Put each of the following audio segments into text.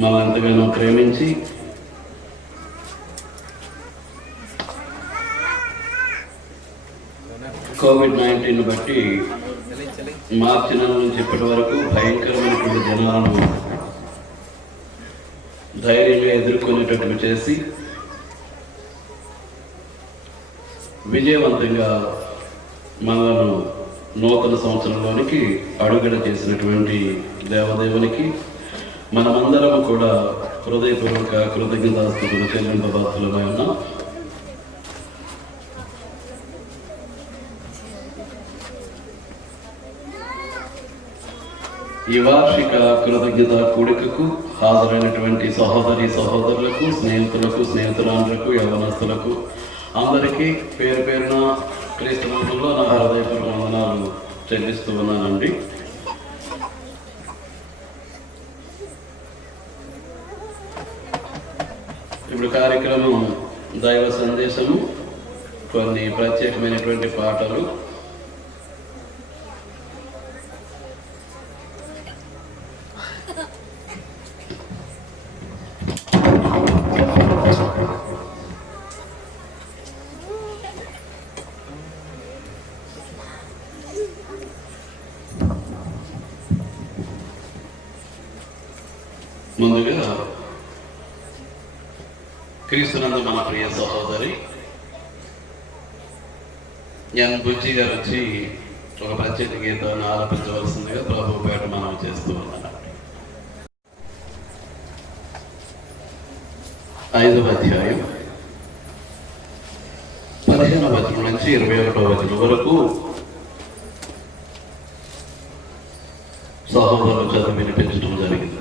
మనం ఎంతగానో ప్రేమించి కోవిడ్-19 బట్టి మార్చి నెల నుంచి ఇప్పటి వరకు భయంకరమైనటువంటి జనాలను ధైర్యంగా ఎదుర్కొనేటట్టు చేసి విజయవంతంగా మనలను నూతన సంవత్సరంలోనికి అడుగుడ చేసినటువంటి దేవదేవునికి మనమందరం కూడా హృదయపూర్వక కృతజ్ఞతాస్తుతులు చెల్లింపబాధ్యులమై ఉన్నాం. ఈ వార్షిక కృతజ్ఞత కూడికకు హాజరైనటువంటి సహోదరి సహోదరులకు, స్నేహితులకు, స్నేహితురాండ్రకు, యవనస్తులకు అందరికీ పేరు పేరున క్రీస్తునామంలో నా హృదయపూర్వక వందనాలు చెల్లిస్తూ ఉన్నానండి. ఇప్పుడు కార్యక్రమం దైవ సందేశము, కొన్ని ప్రత్యేకమైనటువంటి పాటలు, ముందుగా క్రీస్తునందు మన ప్రియ సహోదరి ఎన్ బుజ్జి గారు వచ్చి ఒక ప్రత్యేక గీతాన్ని ఆలపించవలసిందిగా ప్రభు పేట మనం చేస్తూ ఉన్నాను. 5వ అధ్యాయం 15వ వచనం నుంచి 21వ వచనం వరకు సహోదరులు చదివి వినిపించడం జరిగింది.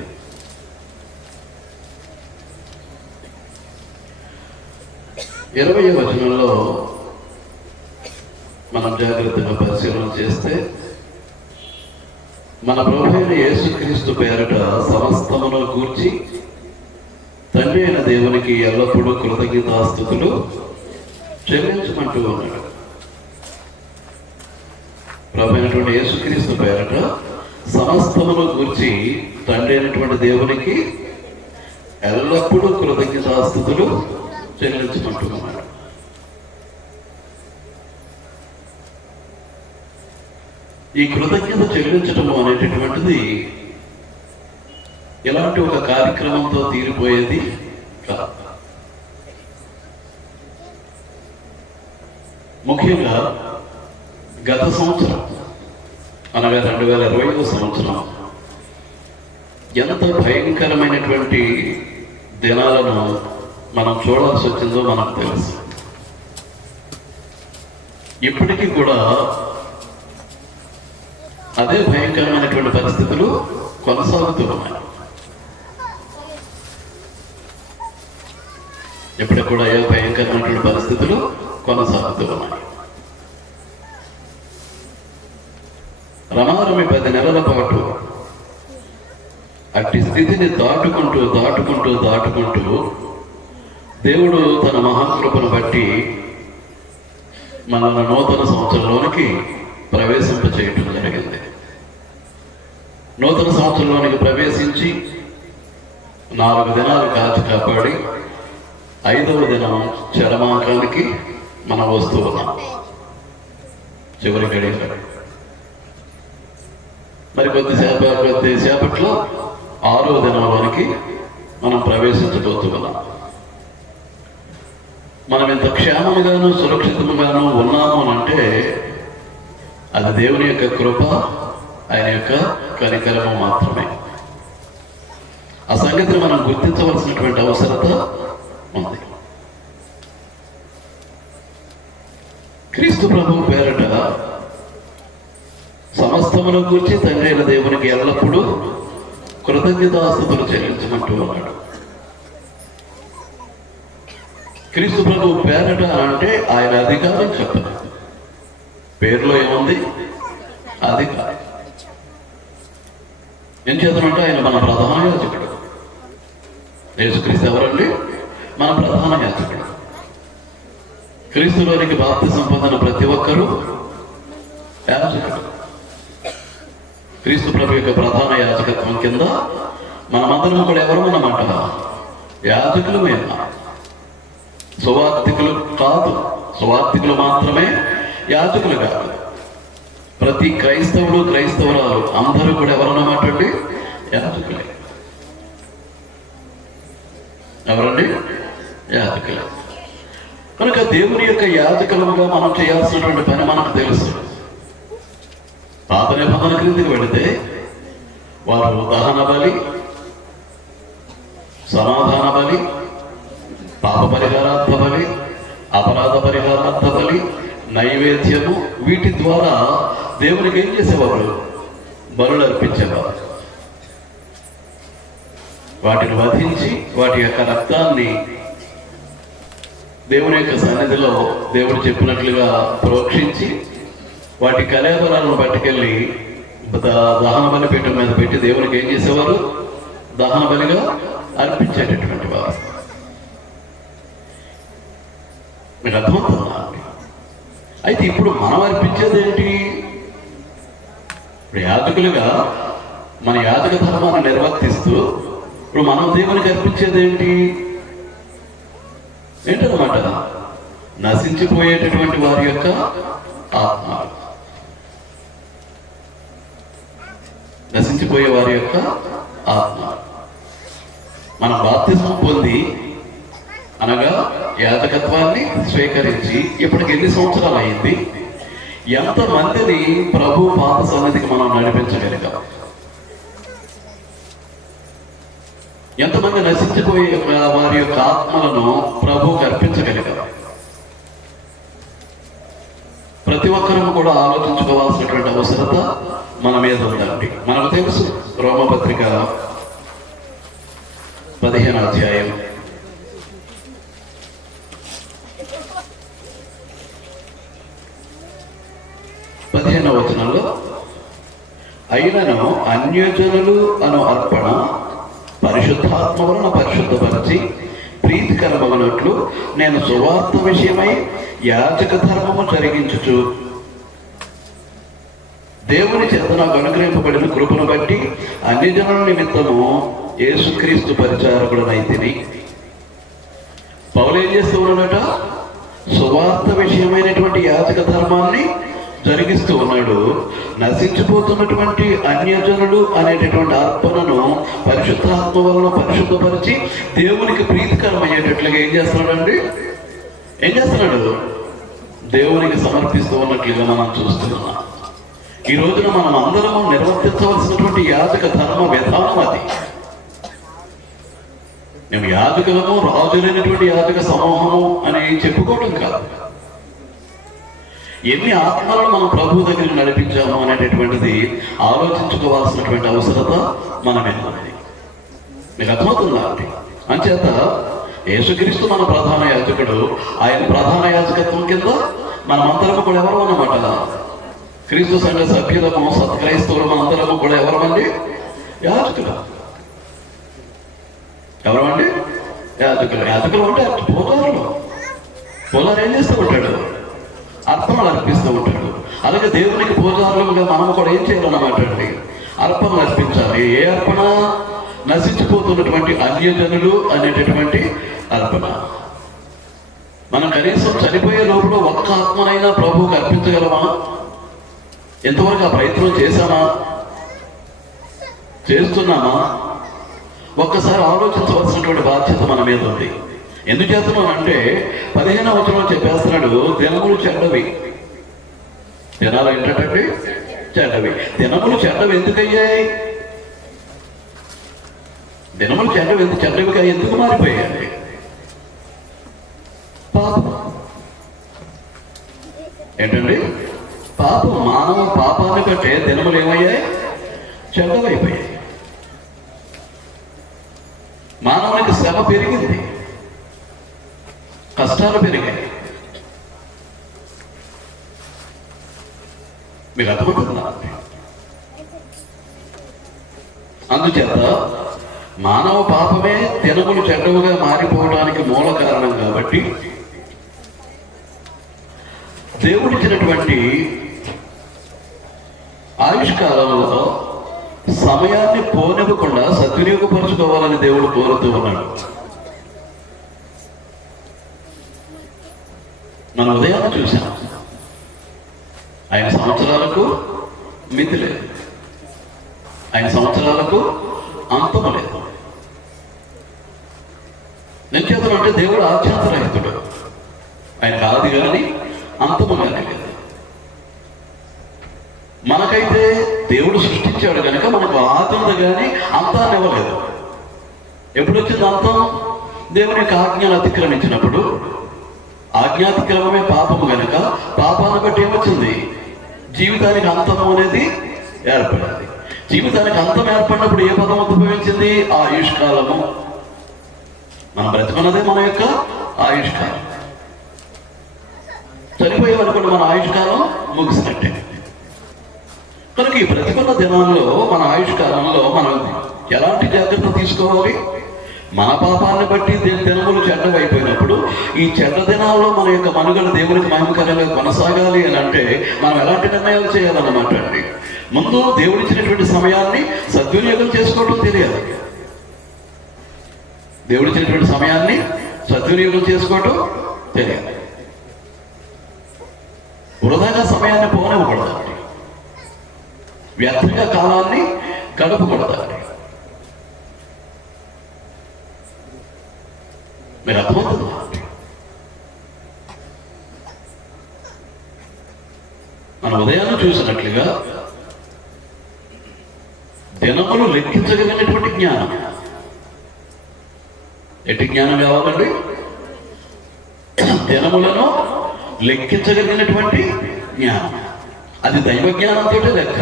ఇరవై వచనంలో మనం జాగ్రత్తగా పరిశీలన చేస్తే మన ప్రభువైన యేసుక్రీస్తు పేరట సమస్తమును గూర్చి తండ్రి అయిన దేవునికి ఎల్లప్పుడూ కృతజ్ఞతాస్తుతులు చెల్లించమంటూ ఉన్నాడు. ప్రభు అయినటువంటి యేసుక్రీస్తు పేరట సమస్తమును గూర్చి తండ్రి అయినటువంటి దేవునికి ఎల్లప్పుడూ కృతజ్ఞతాస్తుతులు చెల్లించమంటున్నాడు. ఈ కృతజ్ఞత చెల్లించటము అనేటటువంటిది ఎలాంటి ఒక కార్యక్రమంతో తీరిపోయేది కాదు. ముఖ్యంగా గత సంవత్సరం అనగా 2020వ సంవత్సరం ఎంత భయంకరమైనటువంటి దినాలను మనం చూడాల్సి వచ్చిందో మనకు తెలుసు. ఇప్పటికీ కూడా అదే భయంకరమైనటువంటి పరిస్థితులు కొనసాగుతూ ఉన్నాయి. ఇప్పటికి కూడా ఏ భయంకరమైనటువంటి పరిస్థితులు కొనసాగుతూ ఉన్నాయి. రమారమి 10 నెలల పాటు అట్టి స్థితిని దాటుకుంటూ దేవుడు తన మహాకృపను బట్టి మనల్ని నూతన సంవత్సరంలోనికి ప్రవేశింపచేయటం జరిగింది. నూతన సంవత్సరంలోనికి ప్రవేశించి 4 దినాలు కాచి కాపాడి 5వ దినం చరమాంకానికి మనం వస్తూ ఉన్నాం. చివరి గడియ మరి కొద్దిసేపట్లో 6వ దినంలోనికి మనం ప్రవేశించబోతున్నాం. మనం ఇంత క్షేమముగాను సురక్షితముగాను ఉన్నాము అంటే అది దేవుని యొక్క కృప, ఆయన యొక్క కనికరము మాత్రమే. ఆ సంగతిని మనం గుర్తించవలసినటువంటి అవసరత ఉంది. క్రీస్తు ప్రభువు పేరట సమస్తమును గురించి తండ్రి అయిన దేవునికి ఎల్లప్పుడూ కృతజ్ఞతాస్తుతులు చెల్లించమంటూ ఉన్నాడు. క్రీస్తు ప్రభువు పేరట అంటే ఆయన అధికారం చెప్పదు. పేరులో ఏముంది? అధికారం. ఏం చేద్దామంటే ఆయన మన ప్రధాన యాజకుడు. యేసుక్రీస్తు ఎవరండి? మన ప్రధాన యాజకుడు. క్రీస్తులోనికి బాప్తిసం పొందిన ప్రతి ఒక్కరూ యాజకుడు. క్రీస్తు ప్రభు యొక్క ప్రధాన యాజకత్వం కింద మనమందరం కూడా ఎవరు అన్నమాట? యాజకులమే. సువార్థికులు కాదు, సువార్థికులు మాత్రమే యాజకులు కాదు. ప్రతి క్రైస్తవుడు క్రైస్తవురాలు అందరూ కూడా ఎవరన్నమాట అండి? యాజకులే. ఎవరండి? యాజకులే. కనుక దేవుని యొక్క యాజకులుగా మనం చేయాల్సినటువంటి పని మనకు తెలుసు. పాత నిబంధన క్రిందికి వెళితే వారు దహన బలి, సమాధాన బలి, పాప పరిహారార్థ బలి, అపరాధ పరిహారార్థ బలి, నైవేద్యము, వీటి ద్వారా దేవునికి ఏం చేసేవారు? బలులు అర్పించేవారు. వాటిని వధించి వాటి యొక్క రక్తాన్ని దేవుని యొక్క సన్నిధిలో దేవుడు చెప్పినట్లుగా ప్రోక్షించి వాటి కళేబరాలను పట్టుకెళ్ళి దహన బలి పీఠం మీద పెట్టి దేవునికి ఏం చేసేవారు? దహన బలిగా అర్పించేటటువంటి వారు. మీకు అర్థమవుతుందా? అయితే ఇప్పుడు మనం అర్పించేది ఏంటి? ఇప్పుడు యాజకులుగా మన యాజక ధర్మాన్ని నిర్వర్తిస్తూ ఇప్పుడు మనం దేవునికి అర్పించేది ఏంటన్నమాట? నశించిపోయేటటువంటి వారి యొక్క ఆత్మ, నశించిపోయే వారి యొక్క ఆత్మ. మనం బాప్తిస్మం పొంది అనగా యాజకత్వాన్ని స్వీకరించి ఇప్పటికి ఎన్ని సంవత్సరాలు అయింది? ఎంతమందిని ప్రభు పాద సన్నిధికి మనం నడిపించగలిగాం? ఎంతమంది నశించిపోయే వారి యొక్క ఆత్మలను ప్రభువుకి అర్పించగలిగాం? ప్రతి ఒక్కరూ కూడా ఆలోచించుకోవాల్సినటువంటి అవసరత మన మీద ఉందండి. మనకు తెలుసు, రోమపత్రిక 15వ అధ్యాయం 15వ వచనంలో, అయినను అన్యజనులు అను అర్పణ పరిశుద్ధాత్మ వలన పరిశుద్ధపరిచి ప్రీతికరమగునట్లు నేను సువార్త విషయమై యాజక ధర్మము జరిగించుచు దేవుని చేత నాకు అనుగ్రహింపబడిన కృపను బట్టి అన్ని జనుల నిమిత్తము యేసుక్రీస్తు పరిచారకుడనైతిని. పౌలు ఏం చేస్తూ ఉన్నాడట? సువార్త విషయమైనటువంటి యాజక ధర్మాన్ని జరిగిస్తూ ఉన్నాడు. నశించిపోతున్నటువంటి అన్యజనులు అనేటటువంటి అర్పణను పరిశుద్ధాత్మ వలన పరిశుద్ధపరిచి దేవునికి ప్రీతికరమయ్యేటట్లుగా ఏం చేస్తున్నాడు? దేవునికి సమర్పిస్తూ ఉన్నట్లుగా మనం చూస్తున్నాం. ఈ రోజున మనం అందరము నిర్వర్తించవలసినటువంటి యాజక ధర్మ విధానం అది. మేము యాజకులము, రాజులైనటువంటి యాజక సమూహము అని చెప్పుకోవడం కాదు. ఎన్ని ఆత్మలను మనం ప్రభు దగ్గరికి నడిపించాము అనేటటువంటిది ఆలోచించుకోవాల్సినటువంటి అవసరత మన మీద ఉంది. మీకు అర్థమవుతుందా అండి? అంచేత యేసుక్రీస్తు మన ప్రధాన యాజకుడు. ఆయన ప్రధాన యాజకత్వం కింద మనమందరము కూడా ఎవరు అన్నమాట? క్రీస్తు సంఘ సభ్యులము, సత్క్రైస్తవులము అందరము కూడా ఎవరమండి? యాజకులు. ఎవరమండి? యాజకులు. యాజకులు అంటే పూజారులు. పూజారు ఏం చేస్తూ ఉంటాడు? అర్పణలు అర్పిస్తూ ఉంటాడు. అలాగే దేవునికి పూజారులుగా మనం కూడా ఏం చేయాలన్నమాట అండి? అర్పణలు అర్పించాలి. ఏ అర్పణ? నశించిపోతున్నటువంటి అన్యజనులు అనేటటువంటి అర్పణ. మనం కనీసం చనిపోయే లోపల ఒక్క ఆత్మనైనా ప్రభువుకి అర్పించగలమా? ఎంతవరకు ఆ ప్రయత్నం చేశామా? చేస్తున్నామా? ఒక్కసారి ఆలోచించవలసినటువంటి బాధ్యత మన మీద ఉంది. ఎందుకు చేస్తున్నానంటే 15వ వచనంలో చెప్పేస్తున్నాడు, దినములు చెడ్డవి. దినాలు ఏంటంటే చెడ్డవి. దినములు చెడ్డవి ఎందుకయ్యాయి? దినములు చెడ్డవిగా ఎందుకు మారిపోయాయి? పాపం. ఏంటండి? పాపం. మానవ పాపాన్ని కంటే దినములు ఏమయ్యాయి? చెడ్డవైపోయాయి. మానవునికి శ్రమ పెరిగింది, కష్టాలు పెరిగాయి. మీకు అర్థమవుతుందా? అందుచేత మానవ పాపమే దినములు చెడ్డవుగా మారిపోవడానికి మూల కారణం. కాబట్టి దేవుడిచ్చినటువంటి ఆయుష్కాలంలో సమయాన్ని పోనివ్వకుండా సద్వినియోగపరచుకోవాలని దేవుడు కోరుతూ ఉన్నాడు. మన ఉదయాన్ని చూశాం, ఆయన సంవత్సరాలకు మితి లేదు, ఆయన సంవత్సరాలకు అంతము లేదు. నిత్యతలు అంటే దేవుడు ఆచాంతరహితుడు, ఆయనకు ఆది కానీ అంతము కానీ లేదు. మనకైతే దేవుడు సృష్టించాడు కనుక మనకు ఆది ఉంది కానీ అంతాన్ని ఇవ్వలేదు. ఎప్పుడు వచ్చింది అంతం? దేవుని యొక్క ఆజ్ఞలు అతిక్రమించినప్పుడు. ఆజ్ఞాతిక్రమమే పాపము కనుక పాపాన్ని బట్టి ఏమొచ్చింది? జీవితానికి అంతము అనేది ఏర్పడింది. జీవితానికి అంతం ఏర్పడినప్పుడు ఏ పదం ఉద్భవించింది? ఆయుష్కాలము. మనం బ్రతుకున్నదే మన యొక్క ఆయుష్కాలం. చనిపోయేవనుకోండి, మన ఆయుష్కాలం ముగిసినట్టే. కనుక ఈ బ్రతుకున్న దినాల్లో, మన ఆయుష్కాలంలో మనం ఎలాంటి జాగ్రత్త తీసుకోవాలి? మన పాపాన్ని బట్టి దినములు చెడ్డవైపోయినప్పుడు ఈ చెడ్డ దినాల్లో మన యొక్క మనుగడ దేవునికి మహిమకరంగా కొనసాగాలి అని అంటే మనం ఎలాంటి నిర్ణయాలు చేయాలన్నమాట అండి. ముందు దేవుడిచ్చినటువంటి సమయాన్ని సద్వినియోగం చేసుకోవడం తెలియాలి. దేవుడిచ్చినటువంటి సమయాన్ని సద్వినియోగం చేసుకోవటం తెలియాలి. వృధాగా సమయాన్ని పోనివ్వకూడదండి, వ్యర్థంగా కాలాన్ని గడపకూడదండి. మీరు అర్థమవుతుంది? మన ఉదయాన్ని చూసినట్లుగా దినములు లెక్కించగలిగినటువంటి జ్ఞానం. ఎట్టి జ్ఞానం కావాలండి? దినములను లెక్కించగలిగినటువంటి జ్ఞానం. అది దైవ జ్ఞానంతో లెక్క.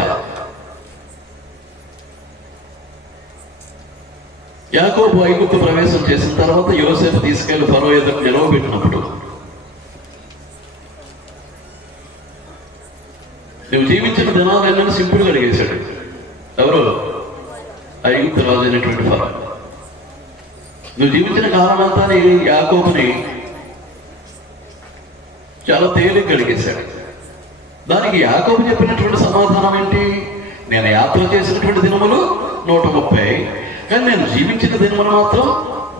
యాకోబు ఐగుప్తు ప్రవేశం చేసిన తర్వాత యోసేపు తీసుకెళ్లి ఫరో ఎదురు నిలవబెట్టినప్పుడు నువ్వు జీవించిన దినాలన్నీ సింపుల్గా అడిగేశాడు. ఎవరు? ఐగుప్తు రాజు అయినటువంటి ఫరో. నువ్వు జీవించిన కాలం అంతా యాకోబుని చాలా తేలిగ్గా అడిగేశాడు. దానికి యాకోబు చెప్పినటువంటి సమాధానం ఏంటి? నేను యాత్ర చేసినటువంటి దినములు 130, కానీ నేను జీవించిన దినములు మాత్రం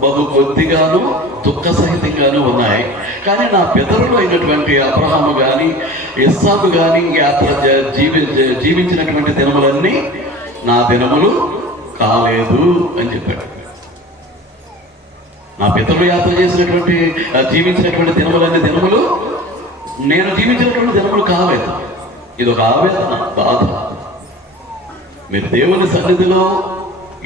బహు కొద్దిగాను దుఃఖ సహితంగాను ఉన్నాయి. కానీ నా పితరులు అయినటువంటి అబ్రహాము కానీ ఇస్సాకు కానీ యాత్ర జీవించినటువంటి దినములన్నీ నా దినములు కాలేదు అని చెప్పాడు. నా పితరులు యాత్ర చేసినటువంటి జీవించినటువంటి దినములన్నీ దినములు నేను జీవించినటువంటి దినములు కాలేదు. ఇది ఒక ఆవేదన, బాధ. మీరు దేవుని సన్నిధిలో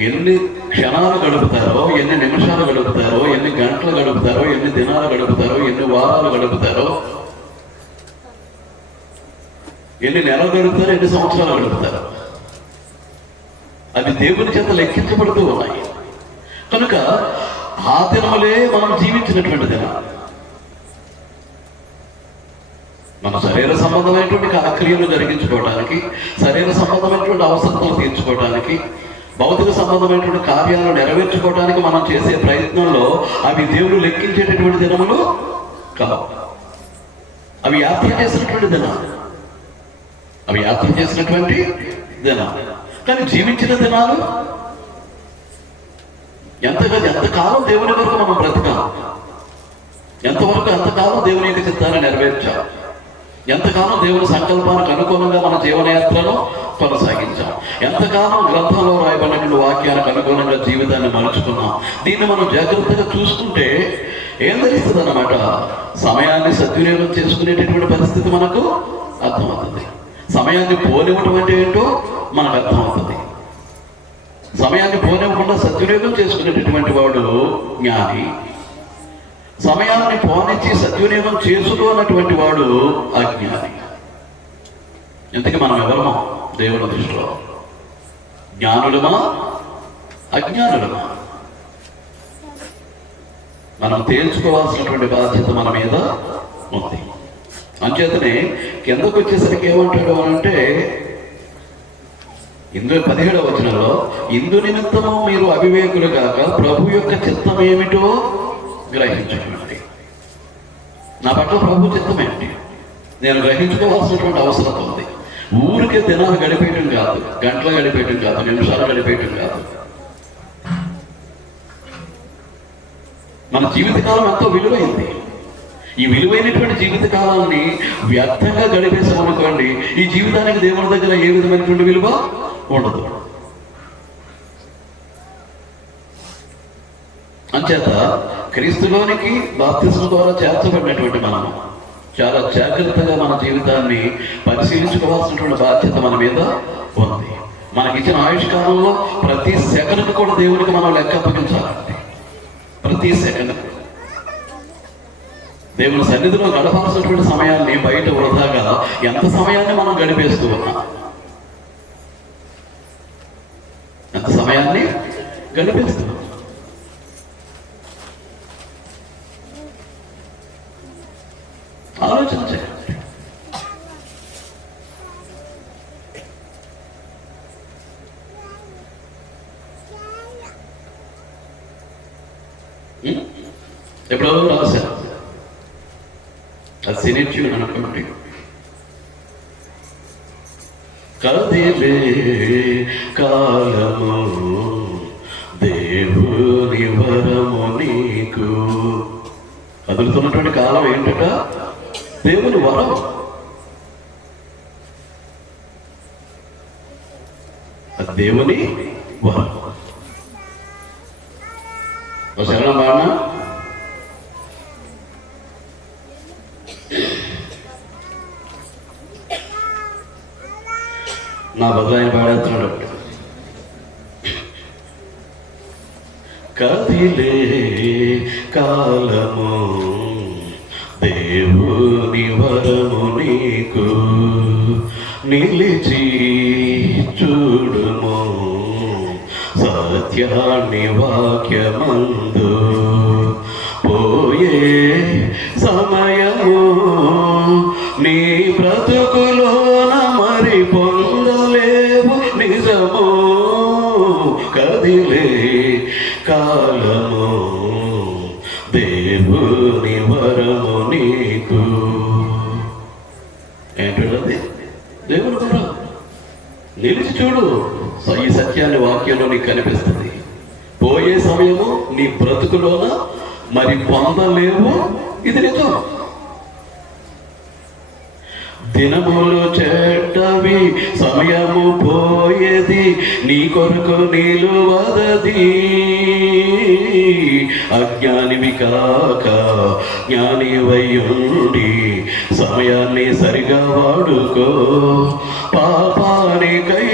ఎన్ని క్షణాలు గడుపుతారో, ఎన్ని నిమిషాలు గడుపుతారో, ఎన్ని గంటలు గడుపుతారో, ఎన్ని దినాలు గడుపుతారో, ఎన్ని వారాలు గడుపుతారో, ఎన్ని నెలలు గడుపుతారో, ఎన్ని సంవత్సరాలు గడుపుతారో, అవి దేవుని చేత లెక్కించబడుతూ ఉన్నాయి. కనుక ఆ దినములే మనం జీవించినటువంటి దినాలు. మన శరీర సంబంధమైనటువంటి కార్యక్రియలు జరిగించుకోవడానికి, శరీర సంబంధమైనటువంటి అవసరాలు తీర్చుకోవడానికి, భౌతిక సంబంధమైనటువంటి కార్యాలను నెరవేర్చుకోవడానికి మనం చేసే ప్రయత్నంలో అవి దేవుడు లెక్కించేటటువంటి దినములు కావు. అవి యాత్ర చేసినటువంటి దినాలు, అవి యాత్ర చేసినటువంటి దినాలు. కానీ జీవించిన దినాలు ఎంతకాలం దేవుని వరకు మనం బ్రతకాలి, ఎంతకాలం దేవుని యొక్క చిత్తాన్ని నెరవేర్చాలి, ఎంతకాలం దేవుని సంకల్పానికి అనుకూలంగా మన జీవనయాత్రను కొనసాగించాం, ఎంతకాలం గ్రంథంలో రాయబడినటువంటి వాక్యానికి అనుకూలంగా జీవితాన్ని మలుచుకున్నాం. దీన్ని మనం జాగ్రత్తగా చూసుకుంటే ఏం తెలుస్తుంది అన్నమాట? సమయాన్ని సద్వినియోగం చేసుకునేటటువంటి పరిస్థితి మనకు అర్థమవుతుంది. సమయాన్ని పోనివ్వటం అంటే ఏంటో మనకు అర్థమవుతుంది. సమయాన్ని పోనివ్వకుండా సద్వినియోగం చేసుకునేటటువంటి వాడు జ్ఞాని. సమయాన్ని పోనిచ్చి సద్వినియోగం చేసుకోనటువంటి వాడు అజ్ఞాని. ఇంతకీ మనం ఎవరమో దేవుని దృష్టిలో? జ్ఞానులమా అజ్ఞానులమా? మనం తేల్చుకోవాల్సినటువంటి బాధ్యత మన మీద ఉంది. అంచేతనే కిందకు వచ్చేసరికి ఏమంటాడు అనంటే, 17వ వచనంలో, ఇందు నిమిత్తము మీరు అవివేకులు కాక ప్రభు యొక్క చిత్తం ఏమిటో గ్రహించండి. నా పట్ల ప్రభు చిత్తం ఏంటి నేను గ్రహించుకోవాల్సినటువంటి అవసరం ఉంది. ఊరికే దినాలు గడిపేయటం కాదు, గంటలు గడిపేయటం కాదు, నిమిషాలు గడిపేయటం కాదు. మన జీవితకాలం ఎంతో విలువైంది. ఈ విలువైనటువంటి జీవితకాలాన్ని వ్యర్థంగా గడిపేసామనుకోండి, ఈ జీవితానికి దేవుని దగ్గర ఏ విధమైనటువంటి విలువ ఉండదు. అంచేత క్రీస్తులోనికి బాప్తిస్మం ద్వారా చేర్చబడినటువంటి మనము చాలా జాగ్రత్తగా మన జీవితాన్ని పరిశీలించుకోవాల్సినటువంటి బాధ్యత మన మీద ఉంది. మనకిచ్చిన ఆయుష్కాలంలో ప్రతి సెకండ్కి కూడా దేవునికి మనం లెక్క అప్పగించాలండి. ప్రతి సెకండ్ దేవుని సన్నిధిలో గడపాల్సినటువంటి సమయాన్ని బయట వృధాగా ఎంత సమయాన్ని మనం గడిపేస్తూ ఉన్నాం, ఎంత సమయాన్ని గడిపేస్తున్నాం. ఆలోచన చేయండి. ఎప్పుడో రాశారు, అది సినిచ్యూన్ అనుకోండి. కదిలే కాలము దేవుని వరము నీకు. కదులుతున్నటువంటి కాలం ఏంటట? దేవుని వరం. దేవుని వరం. శరణం బాణ. నా బదులు ఆయన పాడేస్తున్నాడు. కదిలే కాలము దేవుని వరము నీకు, నిలిచి చూడుము సత్యాన్ని వాక్యమందు. పోయే సమయము నీ బ్రతుకులోన మరి పొందలేవు నిజము. కదిలే కాలము దేవుని వరము నీకు. ఏంటది? దేవుని వరం. నిలిచి చూడు, ఈ సత్యాన్ని వాక్యంలో నీకు కనిపిస్తుంది. పోయే సమయము నీ బ్రతుకులోన మరి పొందలేవు, ఇది నిజం. దినములు చెడ్డవి, సమయము పోయేది, నీ కొరకు నిలువదది. అజ్ఞానివి కాక జ్ఞానివయ్యుండి సమయాన్ని సరిగా వాడుకో. పాపానికై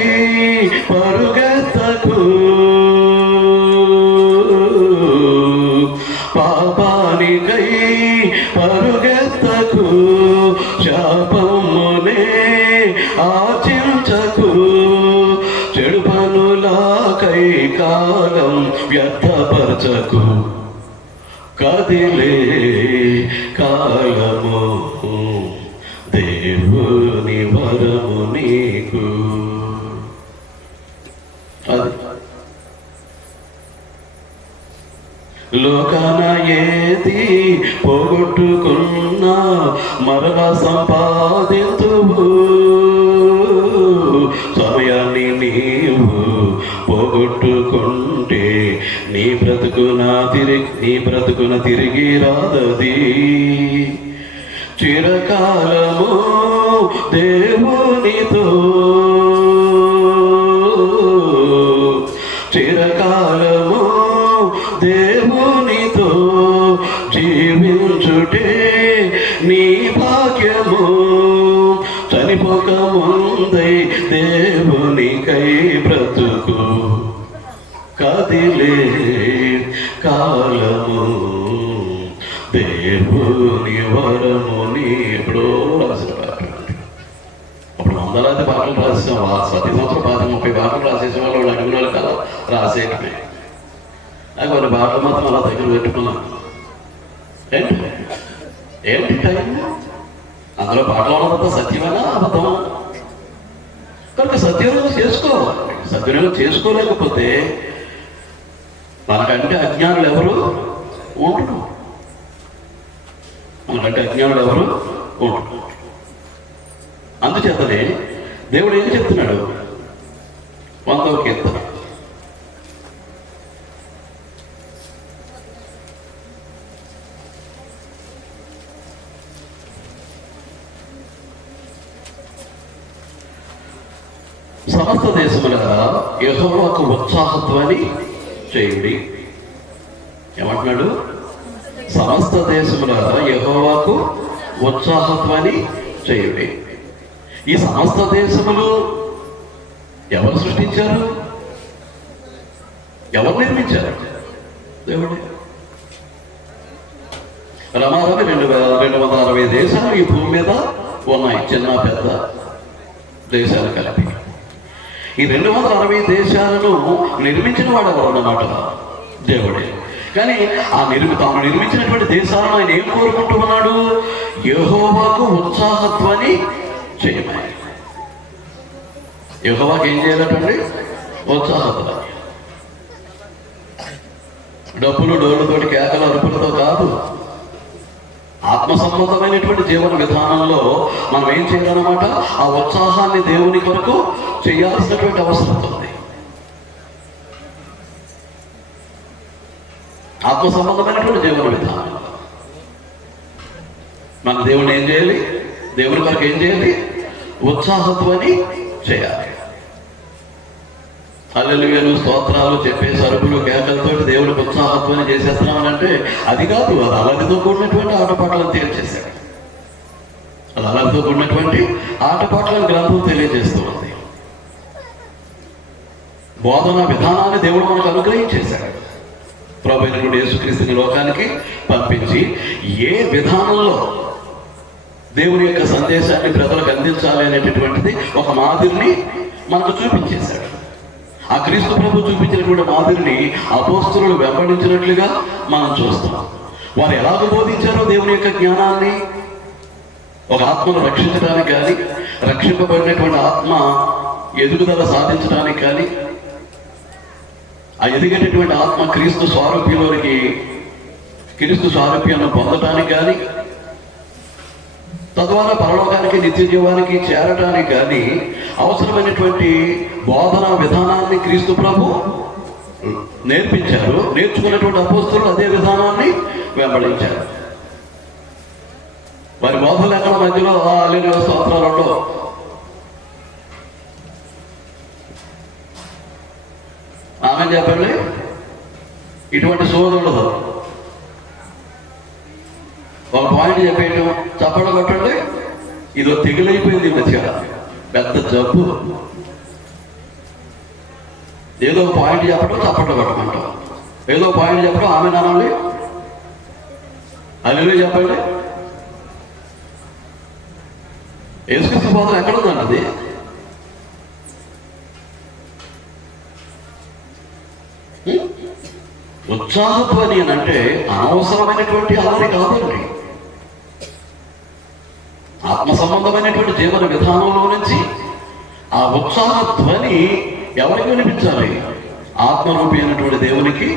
పరుగెత్తకు, పాపానికై పరుగెత్తకు. శాపమునే ఆచించకు, చెడు పనులకై కాలం వ్యర్థపరచకు. కదిలే కాలము దేవుని వరము నీకు. అది లోకాన ఏది పోగొట్టుకున్నా మరలా సంపాదింతువు. సమయాన్ని నీవు పోగొట్టుకుంటే నీ బ్రతుకున తిరిగి రాదది. చిరకాలము దేవునితో, చిరకాలము దేవునితో జీవించుటే నీ భాగ్యము. చనిపోక ముందై దేవునికై బ్రతుకు. కదిలే కాలము దేవుని వరము నీ. ఎప్పుడో రాసిన పాట. అప్పుడు వందలాది పాటలు రాసేసాం. ప్రతి సంవత్సరం 30 పాటలు రాసేసే వాళ్ళు అడిగిన వాళ్ళు కదా రాసేయటమే. నాకు కొన్ని పాటలు మాత్రం అలా దగ్గర పెట్టుకున్నాను. ఏంటి టైం? అందులో పాటలు ఉన్నదంతా సత్యమేనా అబద్ధమా? కనుక సద్వినియోగం చేసుకోవాలి. సద్వినియోగం చేసుకోలేకపోతే మనకంటే అజ్ఞానులు ఎవరు ఉండరు. మనకంటే అజ్ఞానులు ఎవరు ఉండరు. అందుచేతనే దేవుడు ఏం చెప్తున్నాడు? 100వ కీర్తన సమస్త దేశములారా యెహోవాకు ఉత్సాహధ్వని చేయుడి. ఏమంటున్నాడు? సమస్త దేశములారా యెహోవాకు ఉత్సాహధ్వని చేయుడి. ఈ సమస్త దేశములు ఎవరు సృష్టించారు? ఎవరు నిర్మించారు? దేవుడే. రమారమి 260 దేశాలు ఈ భూమి మీద ఉన్నాయి, చిన్న పెద్ద దేశాలు కలిపి. ఈ 260 దేశాలను నిర్మించిన వాడు ఎవరు అన్నమాట? దేవుడే. కానీ తాను నిర్మించినటువంటి దేశాలను ఆయన ఏం కోరుకుంటూ ఉన్నాడు? యెహోవాకు ఉత్సాహధ్వని చేయమని. యెహోవాకి ఏం చేయాలంటే ఉత్సాహధ్వని. డబ్బులు డోళ్ళతోటి కేకల అరుపులతో కాదు. ఆత్మ సంబంధమైనటువంటి జీవన విధానంలో మనం ఏం చేయాలన్నమాట? ఆ ఉత్సాహాన్ని దేవుని కొరకు చేయాల్సినటువంటి అవసరం ఉంది. ఆత్మ సంబంధమైనటువంటి జీవన విధానంలో మన దేవుని ఏం చేయాలి? దేవుని కొరకు ఏం చేయాలి? ఉత్సాహధ్వని చేయాలి. హల్లెలూయాలు స్తోత్రాలు చెప్పే సరుకులు కేకలతో దేవుడికి ఉత్సాహధ్వని చేసేస్తున్నామనంటే అది కాదు. అది అల్లరితో కూడినటువంటి ఆటపాటలను తేల్చేశాడు. అది అల్లరితో కూడినటువంటి ఆటపాటలను గ్రంథం తెలియజేస్తూ ఉంది. బోధన విధానాన్ని దేవుడు మనకు అనుగ్రహించేశాడు. ప్రభువైనటువంటి యేసుక్రీస్తుని లోకానికి పంపించి ఏ విధానంలో దేవుని యొక్క సందేశాన్ని ప్రజలకు అందించాలి అనేటటువంటిది ఒక మాదిరిని మనకు చూపించేశాడు. ఆ క్రీస్తు ప్రభు చూపించినటువంటి మాదిరిని అపోస్తలులు వెంబడించినట్లుగా మనం చూస్తున్నాం. వారు ఎలాగ బోధించారో దేవుని యొక్క జ్ఞానాన్ని, ఒక ఆత్మను రక్షించడానికి కానీ, రక్షింపబడినటువంటి ఆత్మ ఎదుగుదల సాధించడానికి కానీ, ఆ ఎదిగేటటువంటి ఆత్మ క్రీస్తు స్వారూప్యాన్ని పొందడానికి కానీ, తద్వారా పరలోకానికి నిత్య జీవానికి చేరడానికి కానీ అవసరమైనటువంటి బోధనా విధానాన్ని క్రీస్తు ప్రభు నేర్పించారు. నేర్చుకున్నటువంటి అపోస్తలులు అదే విధానాన్ని వెంబడించారు. వారి బోధనలు ఎక్కడ మధ్యలో హల్లెలూయా స్తోత్రాలలో ఆమె చెప్పండి, ఇటువంటి సోదరుడు ఒక పాయింట్ చెప్పేయటం, చప్పట్లు కొట్టండి, ఇదో తెగులైపోయింది మధ్య పెద్ద జబ్బు. ఏదో పాయింట్ చెప్పడం చప్పట్లు కొట్టమంటాం, ఏదో పాయింట్ చెప్పడం ఆమె నానాలి హల్లెలూయా చెప్పండి. యేసుక్రీస్తు బోధన ఎక్కడుందండి? ఉత్సాహధ్వని అని అంటే అనవసరమైనటువంటి అల్లరి కాదండి. ఆత్మ సంబంధమైనటువంటి జీవన విధానంలో నుంచి ఆ ఉత్సాహధ్వని ఎవరికి వినిపించాలి? ఆత్మరూపి అయినటువంటి దేవునికి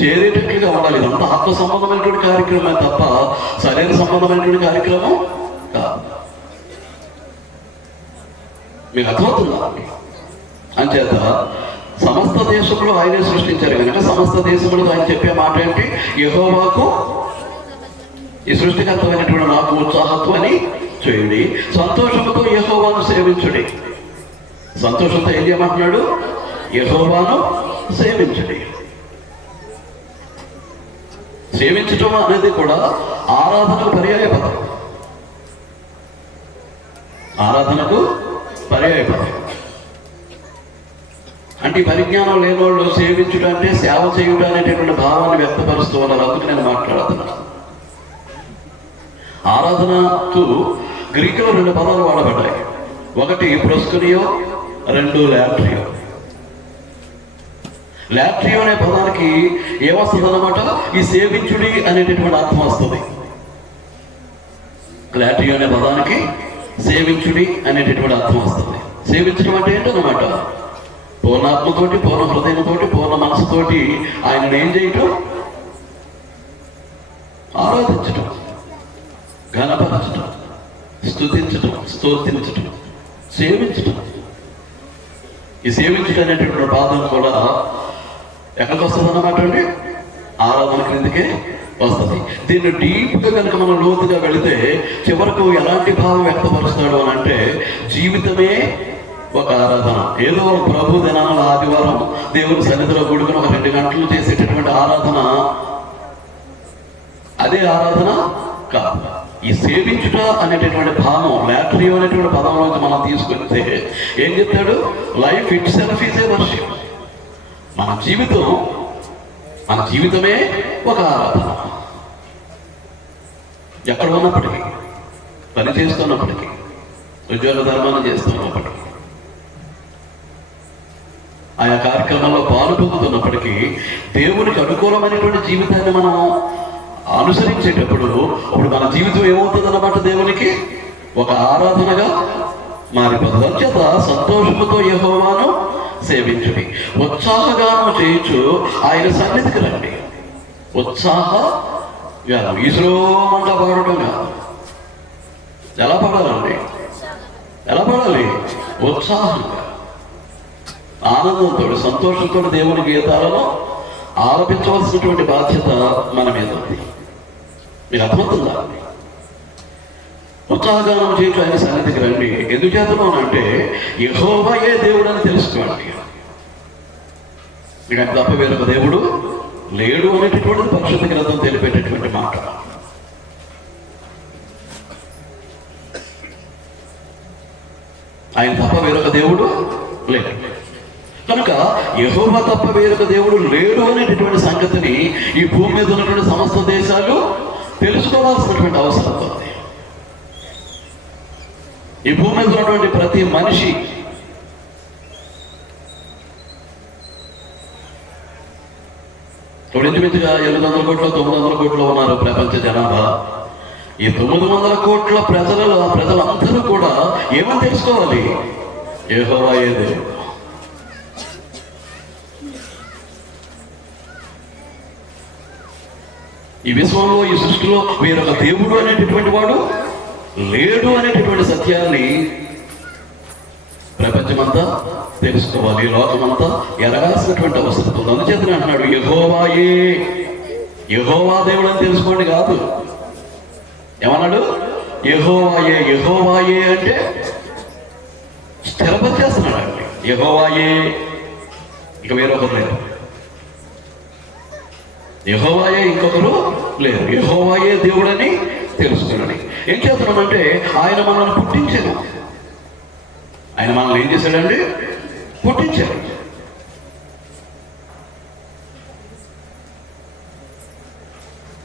చేరేటట్లుగా ఉండాలి. ఇదంతా ఆత్మ సంబంధమైనటువంటి కార్యక్రమమే తప్ప శరీర సంబంధమైనటువంటి కార్యక్రమం కాదు. మీకు అర్థమవుతుందా? అంచేత సమస్త దేశంలో ఆయనే సృష్టించారు కనుక సమస్త దేశంలో ఆయన చెప్పే మాట ఏంటి? యెహోవాకు, ఈ సృష్టికర్తమైనటువంటి నాకు ఉత్సాహధ్వని చేయండి, సంతోషంతో యెహోవాను సేవించుడి. సంతోషంతో ఏం చేయమంటున్నాడు? యెహోవాను సేవించుడి. సేవించటం అనేది కూడా ఆరాధనకు పర్యాయ పదం. ఆరాధనకు పర్యాయ పదం అంటే పరిజ్ఞానం లేని వాళ్ళు సేవించుట అంటే సేవ చేయుట అనేటటువంటి భావాన్ని వ్యక్తపరుస్తూ ఉన్నారు. అందుకు నేను మాట్లాడుతున్నాను. ఆరాధనకు గ్రీకులో 2 పదాలు వాడబడ్డాయి. ఒకటి ప్రొస్కునియో, 2 లాట్రియో. లాట్రియో అనే పదానికి ఏమొస్తుంది అన్నమాట? ఈ సేవించుడి అనేటటువంటి అర్థం వస్తుంది. లాట్రియో అనే పదానికి సేవించుడి అనేటటువంటి అర్థం వస్తుంది. సేవించడం అంటే ఏంటన్నమాట? పూర్ణాత్మతోటి, పూర్ణ హృదయంతోటి, పూర్ణ మనసుతోటి ఆయనను ఏం చేయటం? ఆరాధించటం, ఘనపరచటం, స్తుతించటం, స్తోత్రించటం, సేవించటం. ఈ సేవించుట అనేటటువంటి పాదం కూడా ఎక్కడికి వస్తుంది అన్నమాట అండి? ఆరాధన క్రిందికే వస్తుంది. దీన్ని డీప్గా కనుక మనం లోతుగా వెళితే చివరకు ఎలాంటి భావం వ్యక్తపరుస్తాడు అని అంటే, జీవితమే ఒక ఆరాధన. ఏదో ప్రభు దినాల ఆదివారం దేవుని సన్నిధిలో కూడుకుని ఒక 2 గంటలు చేసేటటువంటి ఆరాధన అదే ఆరాధన కాదు. ఈ సేవించుట అనేటటువంటి భావం లాటరీ అనేటువంటి పదంలోంచి మనం తీసుకొస్తే ఏం చెప్తాడు? Life it self is a worship. మన జీవితమే ఒక ఆరాధన. ఎక్కడ ఉన్నప్పటికీ, పని చేస్తున్నప్పటికీ, ఉద్యోగ ధర్మాన్ని చేస్తున్నప్పటికీ, ఆయా కార్యక్రమంలో పాలు పొందుతున్నప్పటికీ దేవునికి అనుకూలమైనటువంటి జీవితాన్ని మనం అనుసరించేటప్పుడు అప్పుడు మన జీవితం ఏమవుతుంది అన్నమాట? దేవునికి ఒక ఆరాధనగా మారిపోతుంది. అంచేత సంతోషముతో యెహోవాను సేవించుడి, ఉత్సాహగానం చేయించు ఆయన సన్నిధికి రండి. ఉత్సాహగానం ఈశ్వరోమంగా పాడటం కాదు. ఎలా పాడాలండి? ఎలా పాడాలి? ఉత్సాహంగా, ఆనందంతో, సంతోషంతో దేవుని గీతాలను ఆలపించవలసినటువంటి బాధ్యత మన మీద ఉంది. మీకు అర్థమవుతుందా? ఉత్సాహగానం చేయటం ఆయన సన్నిధికి రండి. ఎందుచేతను అంటే యెహోవాయే దేవుడు అని తెలుసుకోండి. మీకు తప్ప వేరొక దేవుడు లేడు అనేటటువంటిది పరిశుద్ధ గ్రంథం తెలిపేటటువంటి మాట. ఆయన తప్ప వేరొక దేవుడు లేడు. కనుక యెహోవా తప్ప వేరొక దేవుడు లేడు అనేటటువంటి సంగతిని ఈ భూమి మీద ఉన్నటువంటి సమస్త దేశాలు తెలుసుకోవాల్సినటువంటి అవసరం ఉంది. ఈ భూమి మీద ఉన్నటువంటి ప్రతి మనిషి ఇప్పుడు ఇంచుమించుగా 800 కోట్లు 900 కోట్లు ఉన్నారు ప్రపంచ జనాభా. ఈ 900 కోట్ల ప్రజలందరూ కూడా ఏమని తెలుసుకోవాలి? యెహోవాయే దేవుడు. ఈ విశ్వంలో, ఈ సృష్టిలో వేరొక దేవుడు అనేటటువంటి వాడు లేడు అనేటటువంటి సత్యాన్ని ప్రపంచమంతా తెలుసుకోవాలి, లోకమంతా ఎరగాల్సినటువంటి అవసరం ఉంది. అందుచేతనే అంటున్నాడు యెహోవా దేవుడు అని తెలుసుకోండి కాదు. ఏమన్నాడు? యెహోవాయే అంటే స్థిరపరిచేస్తున్నాడు అండి. యెహోవాయే, ఇక వేరొకరు లేరు. యెహోవాయే, ఇంకొకరు లేరు. యెహోవాయే దేవుడని తెలుసుకున్నాడు. ఏం చేస్తున్నామంటే ఆయన మనల్ని పుట్టించాడు. ఆయన మనల్ని ఏం చేశాడండి? పుట్టించాడు.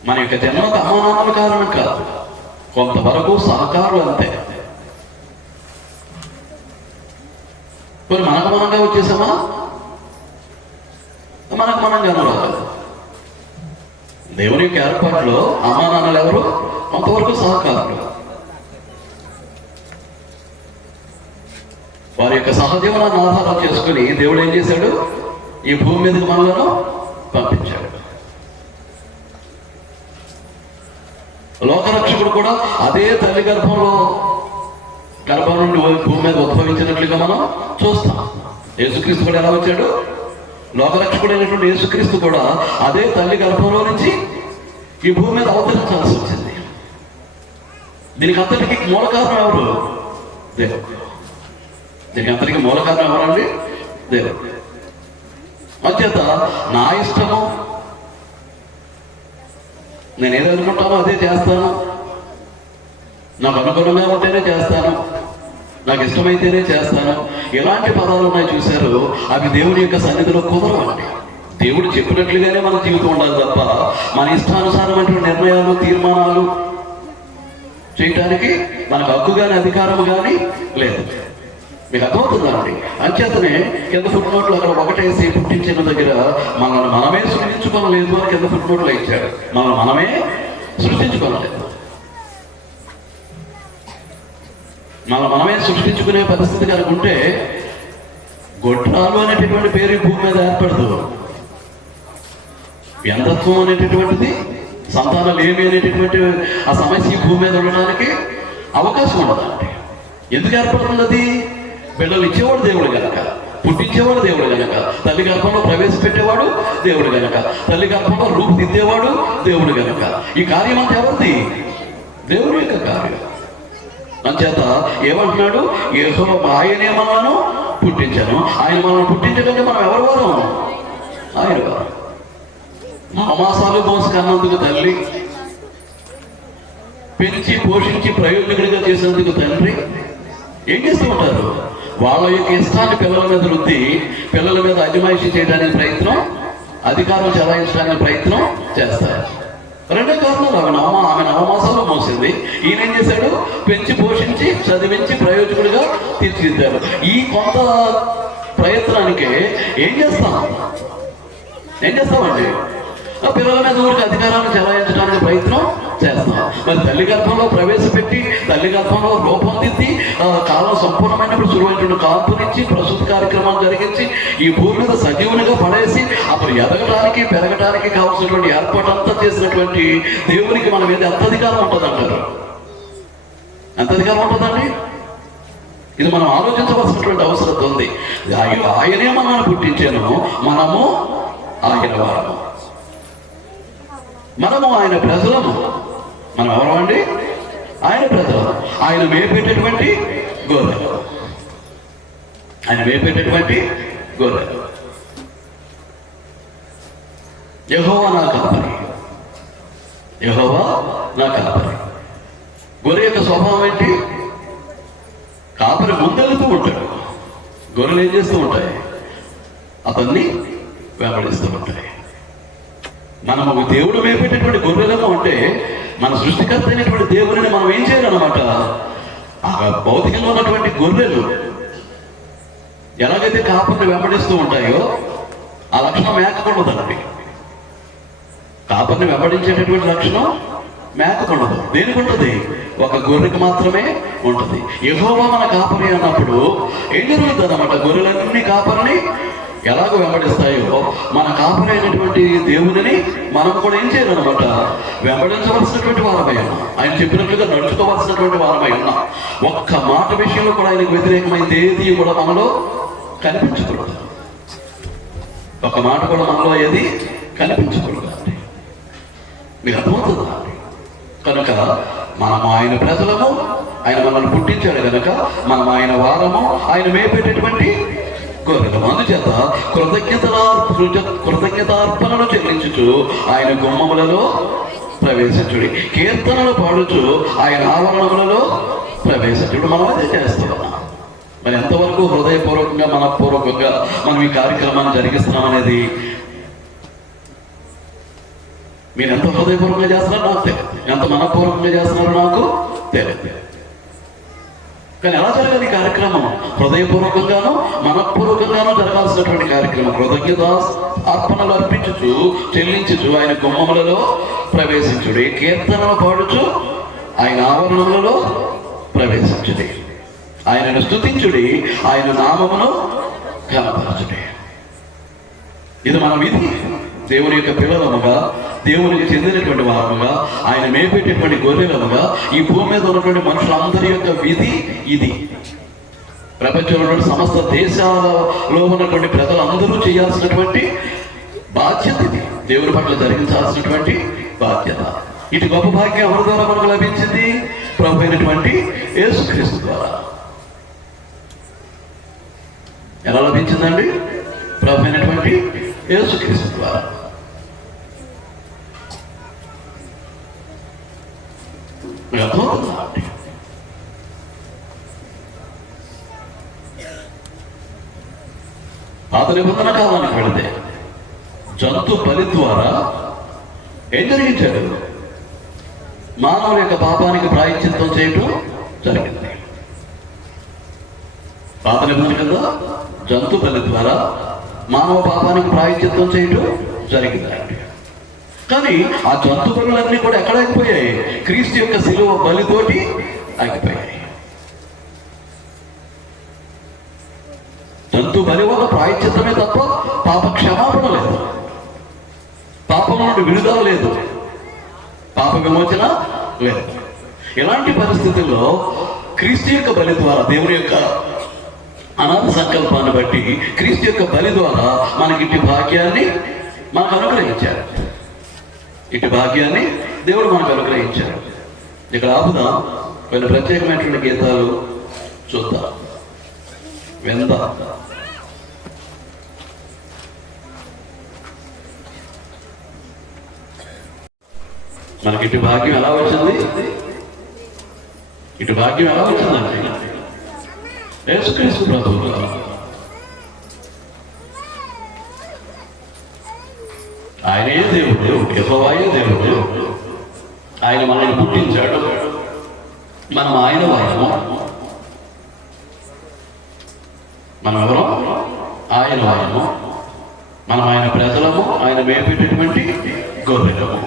మన యొక్క జన్మకు అమ్మానాన్నల కారణం కాదు, కొంతవరకు సహకారులు అంతే. మరి మనకు మనంగా వచ్చేసామా? మనకు మనంగానూ రాదు. దేవుని యొక్క ఏర్పాటులో అమ్మా నాన్నలు ఎవరు? కొంతవరకు సహకారులు. వారి యొక్క సహజీవనాన్ని ఆధారం చేసుకుని దేవుడు ఏం చేశాడు? ఈ భూమి మీదకి మనలను పంపించాడు. లోకరక్షకుడు కూడా అదే తల్లి గర్భం నుండి భూమి మీద ఉద్భవించినట్లుగా మనం చూస్తాం. యేసుక్రీస్తు కూడా ఎలా వచ్చాడు? లోకరక్షకుడు అయినటువంటి యేసుక్రీస్తు కూడా అదే తల్లి గర్భంలో నుంచి ఈ భూమి మీద అవతరించాల్సి వచ్చింది. దీనికి అంతటికి మూల కారణం ఎవరు? దేవుడు. దీనికి అంతటికి మూల కారణం ఎవరండి? దేవుడు. అంచేత నా ఇష్టము, నేను ఏది అనుకుంటానో అదే చేస్తాను, నాకు అనుగుణంగా ఉంటేనే చేస్తాను, నాకు ఇష్టమైతేనే చేస్తాను, ఎలాంటి పదాలు ఉన్నాయి చూశారు, అవి దేవుడి యొక్క సన్నిధిలో కుదరవండి. దేవుడు చెప్పినట్లుగానే మన జీవితం ఉండాలి తప్ప మన ఇష్టానుసారమైనటువంటి నిర్ణయాలు, తీర్మానాలు చేయటానికి మనకు హక్కు కానీ అధికారము కానీ లేదు. మీకు అర్థమవుతుందా అండి? అంచేతనే కింద ఫుట్నోట్లు అక్కడ ఒకటేసి పుట్టించిన దగ్గర మనల్ని మనమే సృష్టించుకోలేదు అని కింద ఫుట్నోట్లు ఇచ్చాడు. మనమే సృష్టించుకోలేదు. మనమే సృష్టించుకునే పరిస్థితి కనుక ఉంటే గొడ్రాలు అనేటటువంటి పేరు భూమి మీద ఏర్పడదు. వ్యర్థత్వం అనేటటువంటిది, సంతానం ఏమి అనేటటువంటి ఆ సమస్య భూమి మీద ఉండడానికి అవకాశం ఉండదండి. ఎందుకు ఏర్పడుతుంది? అది బిడ్డలు ఇచ్చేవాడు దేవుడు కనుక. పుట్టించేవాడు దేవుడు గనక, తల్లి గర్భంలో ప్రవేశపెట్టేవాడు దేవుడు గనక, తల్లి గర్భంలో రూపుదిద్దేవాడు దేవుడు గనక, ఈ కార్యం అంతా ఎవరిది? దేవుడి యొక్క కార్యం. అంచేత ఏమంటున్నాడు? ఆయనే మనలను పుట్టించాను. ఆయన మనల్ని పుట్టించకంటే మనం ఎవరి వారం? ఆయన వారం. మాసాలు మోసుకన్నందుకు తల్లి, పెంచి పోషించి ప్రయోజకుడిగా చేసినందుకు తండ్రి ఏం చేస్తూ ఉంటారు? వాళ్ళ యొక్క ఇష్టాన్ని పిల్లల మీద రుద్ది పిల్లల మీద అజమాయిషీ చేయడానికి ప్రయత్నం, అధికారం చెలాయించడానికి ప్రయత్నం చేస్తారు. రెండో కారణాలు ఆమె నవమాసాలు మోసింది. ఈయన ఏం చేశాడు? పెంచి పోషించి చదివించి ప్రయోజకుడిగా తీర్చిదిద్దారు. ఈ కొంత ప్రయత్నానికే ఏం చేస్తామండి? పిల్లల మీద ఊరికి అధికారాన్ని చెలాయించడానికి ప్రయత్నం చేస్తాం. మరి తల్లి గర్భంలో ప్రవేశపెట్టి తల్లి గర్భంలో రూపొందించి కాలం సంపూర్ణమైనప్పుడు సులువైనటువంటి కాపునిచ్చి ప్రస్తుత కార్యక్రమాలు జరిగించి ఈ భూమి మీద సజీవునిగా పడేసి అప్పుడు ఎదగటానికి పెరగటానికి కావాల్సినటువంటి ఏర్పాటు అంతా చేసినటువంటి దేవునికి మన మీద ఎంత అధికారం ఉంటుంది అంటారు? ఎంత అధికారం ఉంటుందండి? ఇది మనం ఆలోచించవలసినటువంటి అవసరం ఉంది. ఆయనే మనల్ని పుట్టించాను, మనము ఆయన వారము, మనము ఆయన ప్రజలము. మనం ఎవరమండి? ఆయన ప్రజలు. ఆయన మేపేటటువంటి గొర్రెలు, ఆయన మేపేటటువంటి గొర్రెలు. యెహోవా నా కాపరి, యెహోవా నా కాపరి. గొర్రె యొక్క స్వభావం ఏంటి? కాపరి ముందెళ్తూ ఉంటాడు, గొర్రెలు ఏం చేస్తూ ఉంటాయి? అతన్ని వెంబడిస్తూ ఉంటాయి. మనము దేవుడు మేపేటటువంటి గొర్రెలము అంటే మన సృష్టికర్త అయినటువంటి దేవుడిని మనం ఏం చేయాలన్నమాట? ఆ భౌతికంగా ఉన్నటువంటి గొర్రెలు ఎలాగైతే కాపరిని వెంబడిస్తూ ఉంటాయో ఆ లక్షణం మేకకుండదండి. కాపరిని వెంబడించేటటువంటి లక్షణం మేకకుండదు. దేనికి ఉంటుంది? ఒక గొర్రెకి మాత్రమే ఉంటుంది. యెహోవా మన కాపరి అన్నప్పుడు ఏం జరుగుతుంది అన్నమాట? గొర్రెలన్నీ కాపరిని ఎలాగో వెంబడిస్తాయో మన కాపరి అయినటువంటి దేవుడిని మనం కూడా ఏం చేయాలన్నమాట? వెంబడించవలసినటువంటి వారమై ఉన్నాం. ఆయన చెప్పినట్లుగా నడుచుకోవాల్సినటువంటి వారమై ఉన్నాం. ఒక్క మాట విషయంలో కూడా ఆయనకు వ్యతిరేకమైంది ఏది కూడా మనలో కనిపించకూడదు. ఒక మాట కూడా మనలో ఏది కనిపించకూడదు. మీకు అర్థమవుతుందా? కనుక మనం ఆయన ప్రజలము, ఆయన మనల్ని పుట్టించాడు కనుక మనం ఆయన వారము, ఆయన మేపేటటువంటి గొర్రెలు. అందుచేత కృతజ్ఞతార్పణలు చెల్లించుచు ఆయన గుమ్మములలో ప్రవేశించుడి, కీర్తనలు పాడుచు ఆయన ఆవరణములలో ప్రవేశించుడు. మనం అదే చేస్తున్నాం. మరి ఎంతవరకు హృదయపూర్వకంగా మనపూర్వకంగా మనం ఈ కార్యక్రమాన్ని జరిగిస్తున్నాం అనేది మీరు ఎంత హృదయపూర్వకంగా చేస్తున్నారో నాకు తెలియదు, ఎంత మనపూర్వకంగా చేస్తున్నారో నాకు తెలియదు. కానీ ఎలా జరగాలి ఈ కార్యక్రమం? హృదయపూర్వకంగానూ మనపూర్వకంగానూ జరగాల్సినటువంటి కార్యక్రమం. కృతజ్ఞత అర్పణలు అర్పించుచు చెల్లించుచు ఆయన గుమ్మములలో ప్రవేశించుడి, కీర్తనలు పాడుచు ఆయన ఆవరణములలో ప్రవేశించుడి, ఆయనను స్తుతించుడి, ఆయన నామమును ఘనపరచుడి. ఇది మన విధి. దేవుని యొక్క పిల్లలముగా, దేవునికి చెందినటువంటి వారముగా, ఆయన మేపేటటువంటి గొర్రెలముగా ఈ భూమి మీద ఉన్నటువంటి మనుషులందరి యొక్క విధి ఇది. ప్రపంచంలో ఉన్నటువంటి సమస్త దేశాలలో ఉన్నటువంటి ప్రజలందరూ చేయాల్సినటువంటి బాధ్యత ఇది. దేవుని పట్ల జరిగించాల్సినటువంటి బాధ్యత. ఇటు గొప్ప భాగ్యం ఎవరి ద్వారా మనకు లభించింది? ప్రభు అయినటువంటి యేసుక్రీస్తు ద్వారా. ఎలా లభించిందండి? ప్రభు అయినటువంటి యేసుక్రీస్తు ద్వారా. పాత నిబంధన కాలానికి వెళితే జంతు బలి ద్వారా ఏం జరిగించాడు? మానవుల యొక్క పాపానికి ప్రాయశ్చిత్తం చేయటం జరిగింది. పాత నిబంధన కదా జంతు బలి ద్వారా మానవ పాపానికి ప్రాయశ్చిత్తం చేయటం జరిగిందండి. కానీ ఆ జంతు బలులన్నీ కూడా ఎక్కడ ఆగిపోయాయి? క్రీస్తు యొక్క శిలువ బలితోటి ఆగిపోయాయి. జంతు బలి వల్ల ప్రాయశ్చిత్తమే తప్ప పాప క్షమాపణ లేదు, పాపం నుండి విడుదల లేదు, పాప విమోచన లేదు. ఇలాంటి పరిస్థితుల్లో క్రీస్తు యొక్క బలి ద్వారా, దేవుని యొక్క అనాథ సంకల్పాన్ని బట్టి క్రీస్తు యొక్క బలి ద్వారా మనకి ఇటు భాగ్యాన్ని మనకు అనుగ్రహించారు. ఇటు భాగ్యాన్ని దేవుడు మనకు అనుగ్రహించారు. ఇక్కడ ఆపుదాం, కొన్ని ప్రత్యేకమైనటువంటి గీతాలు చూద్దాం, విందాం. మనకి ఇటు భాగ్యం ఎలా వచ్చింది? ఇటు భాగ్యం ఎలా వచ్చిందండి? యేసుక్రీస్తు ప్రభువు ఆయనే దేవుడు, యెహోవాయే దేవుడు. ఆయన మనల్ని పుట్టించాడు, మనం ఆయన వాయము. మనం ఎవరో ఆయన వాయము, మనం ఆయన ప్రజలము, ఆయన మేపేటటువంటి గొర్రెలము.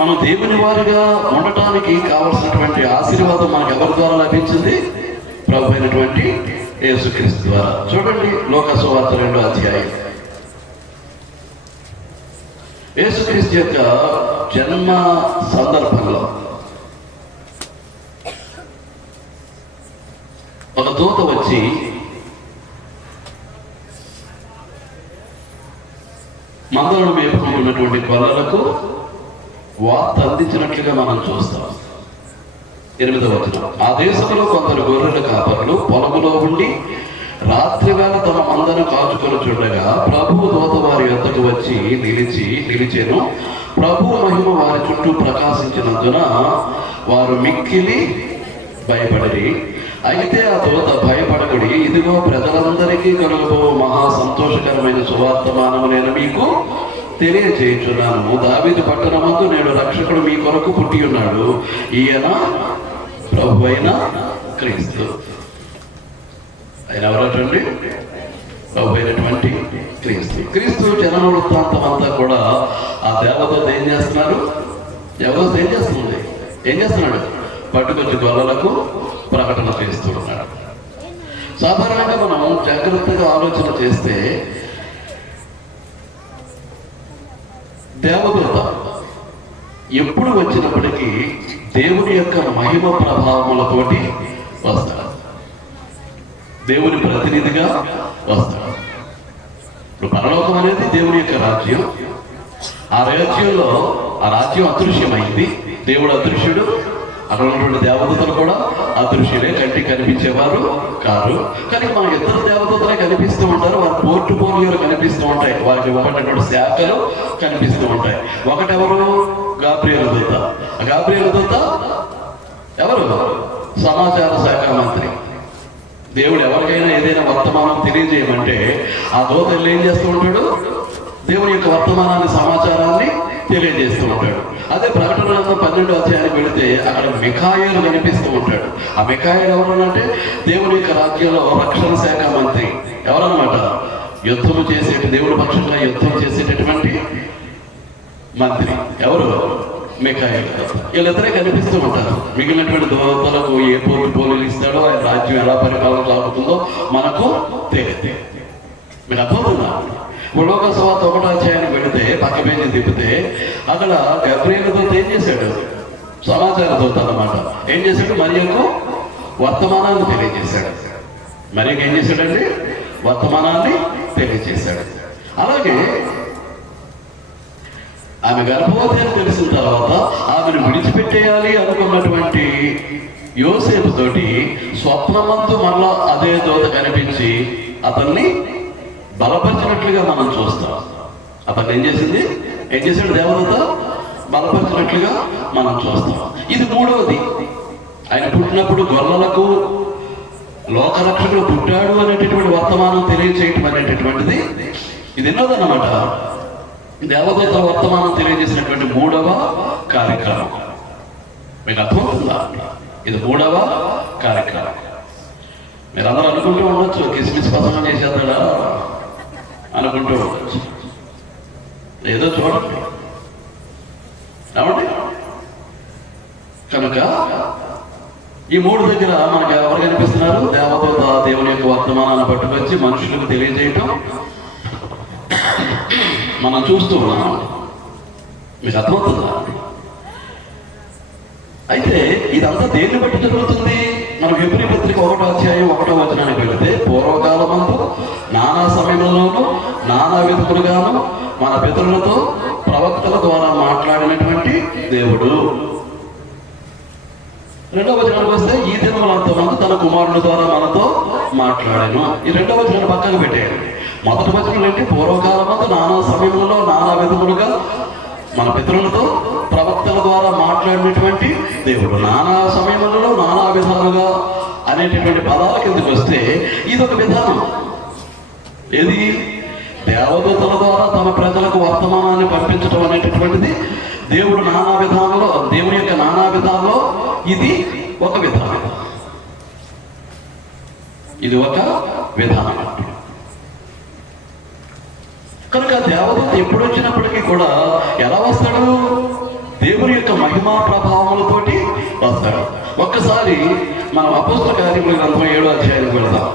మనం దేవుని వారిగా ఉండటానికి కావలసినటువంటి ఆశీర్వాదం మనకు ఎవరి ద్వారా లభించింది? ప్రభు అయినటువంటి యేసుక్రీస్తు ద్వారా. చూడండి, లోక సువార్త 2వ అధ్యాయం. యేసుక్రీస్తు యొక్క జన్మ సందర్భంలో ఒక దూత వచ్చి మందలను మేపుకుంటున్నటువంటి గొర్రెలకు వార్త అందించినట్లుగా మనం చూస్తాం. 8వ వచనం. ఆ దేశంలో కొందరు గొర్రెల కాపరులు పొలములో ఉండి రాత్రి వేళ తమ మందను కాచుకొని చూడగా ప్రభువు దూత వారి వద్దకు వచ్చి నిలిచెను. ప్రభువు మహిమ వారి చుట్టూ ప్రకాశించినందున వారు మిక్కిలి భయపడిరి. అయితే ఆ దూత, భయపడకుడి, ఇదిగో ప్రజలందరికీ కలుగబో మహా సంతోషకరమైన సువార్తమానము నేను మీకు తెలియజేయుచున్నాను. దావీదు పట్టణమందు నేడు రక్షకుడు మీ కొరకు పుట్టి ఉన్నాడు. ఈయన ప్రభు అయిన క్రీస్తు. ఆయన ఎవరటండి? ప్రభు అయినటువంటి క్రీస్తు. క్రీస్తు జనన వృత్తాంతం అంతా కూడా ఆ దేవదూత ఏం చేస్తున్నారు? దేవదూత ఏం చేస్తున్నాడు? పట్టుకొచ్చి గొర్రెలకు ప్రకటన చేస్తూ ఉన్నాడు. సాధారణంగా మనం జాగ్రత్తగా ఆలోచన చేస్తే దేవదూత ఎప్పుడు వచ్చినప్పటికీ దేవుని యొక్క మహిమ ప్రభావములతోటి వస్తాడు, దేవుని ప్రతినిధిగా వస్తాడు. ఇప్పుడు పరలోకం అనేది దేవుని యొక్క రాజ్యం. ఆ రాజ్యం అదృశ్యమైంది. దేవుడు అదృశ్యుడు. అక్కడ ఉన్నటువంటి దేవదూతలు కూడా అదృశ్యులే, కంటికి కనిపించేవారు కారు. కానీ మనకి ఇద్దరు దేవదూతలే కనిపిస్తూ ఉంటారు. వారి పోర్టుపోలియోలు కనిపిస్తూ ఉంటాయి, వారికి ఇవ్వబడినటువంటి శాఖలు కనిపిస్తూ ఉంటాయి. ఒకటెవరు? గాబ్రియలు దూత. ఆ గాబ్రియలు దూత ఎవరు? సమాచార శాఖ మంత్రి. దేవుడు ఎవరికైనా ఏదైనా వర్తమానం తెలియజేయమంటే ఆ దూత ఏం చేస్తూ ఉంటాడు? దేవుని యొక్క వర్తమానాన్ని, సమాచారాన్ని తెలియజేస్తూ ఉంటాడు. అదే ప్రకటన 12వ అధ్యాయానికి వెళితే అక్కడ మిఖాయేలు కనిపిస్తూ ఉంటాడు. ఆ మిఖాయేలు ఎవరనంటే దేవుని యొక్క రాజ్యంలో రక్షణ శాఖ మంత్రి. ఎవరన్నమాట? యుద్ధము దేవుడి పక్షంగా యుద్ధం చేసేటటువంటి మంత్రి. ఎవరు? మిఖాయేలు. వీళ్ళిద్దరే కనిపిస్తూ ఉంటారు. మిగిలినటువంటి దూతలకు ఏ పోలీలు ఇస్తాడో, ఆయన రాజ్యం ఎలా పరిపాలన సాగుతుందో మనకు తెలియదు. మీకు అర్థమవుతుందా? లోక సువార్త 1వ అధ్యాయానికి వెళితే పక్క పేజీ తిప్పితే అక్కడ గబ్రియలు దూత ఏం చేశాడు? సమాచార దూత అన్నమాట. ఏం చేశాడు? మరియకు వర్తమానాన్ని తెలియజేశాడు. మరియకు ఏం చేశాడండి? వర్తమానాన్ని తెలియజేశాడు. అలాగే ఆమె గర్భవతి అని తెలిసిన తర్వాత ఆమెను విడిచిపెట్టేయాలి అనుకున్నటువంటి యోసేపు తోటి స్వప్నమంతు మళ్ళా అదే దూత కనిపించి అతన్ని బలపరిచినట్లుగా మనం చూస్తాం. అతను ఏం చేశాడు? దేవదూత బలపరిచినట్లుగా మనం చూస్తాం. ఇది 3వది. ఆయన పుట్టినప్పుడు గొర్రెలకు లోకరక్షకుడు పుట్టాడు అనేటటువంటి వర్తమానం తెలియజేయటం అనేటటువంటిది ఇది 8వదన్నమాట. దేవదూత వర్తమానం తెలియజేసినటువంటి 3వ కార్యక్రమం. మీకు అర్థమవుతుందా? ఇది 3వ కార్యక్రమం. మీరు అందరూ అనుకుంటూ ఉండొచ్చు, కిస్మిస్ పసంగా చేసేద్దాడా అనుకుంటూ ఉండొచ్చు. ఏదో చూడండి కనుక ఈ 3 దగ్గర మనకు ఎవరు కనిపిస్తున్నారు? దేవదూత దేవుని యొక్క వర్తమానాన్ని పట్టుకొచ్చి మనుషులకు తెలియజేయటం మనం చూస్తూ ఉన్నాం. మీకు అర్థమవుతుందా? అయితే ఇదంతా దేన్ని బట్టి జరుగుతుంది? మనం హెబ్రీ పత్రిక పత్రిక 1వ అధ్యాయం 1వ వచనానికి వెళితే, పూర్వకాలమందు నానా సమయంలోనూ నానా విధులుగాను మన పితరులతో ప్రవక్తల ద్వారా మాట్లాడినటువంటి దేవుడు. 2వ వచనానికి వస్తే, ఈ దినములంత మంది తన కుమారుని ద్వారా మనతో మాట్లాడాను. ఈ 2వ వచనాన్ని పక్కకు పెట్టేయండి. మొదటి వచనం ఏంటి? పూర్వకాలమందు నానా సమయంలో నానా విధములుగా మన పితరులతో ప్రవక్తల ద్వారా మాట్లాడినటువంటి దేవుడు. నానా సమయంలో నానా విధాలుగా అనేటటువంటి పదాల కిందకి వస్తే ఇదొక విధానం. ఏది? దేవదూతల ద్వారా తన ప్రజలకు వర్తమానాన్ని పంపించడం అనేటటువంటిది దేవుడు నానా విధానంలో, దేవుని యొక్క నానా విధానంలో ఇది ఒక విధానం. ఇది ఒక విధానం. కనుక దేవదూత ఎప్పుడు వచ్చినప్పటికీ కూడా ఎలా వస్తాడు? దేవుని యొక్క మహిమా ప్రభావములతోటి వస్తాడు. ఒక్కసారి మనం అపోస్తల కార్యముల గ్రంథం 7వ అధ్యాయానికి వెళదాం.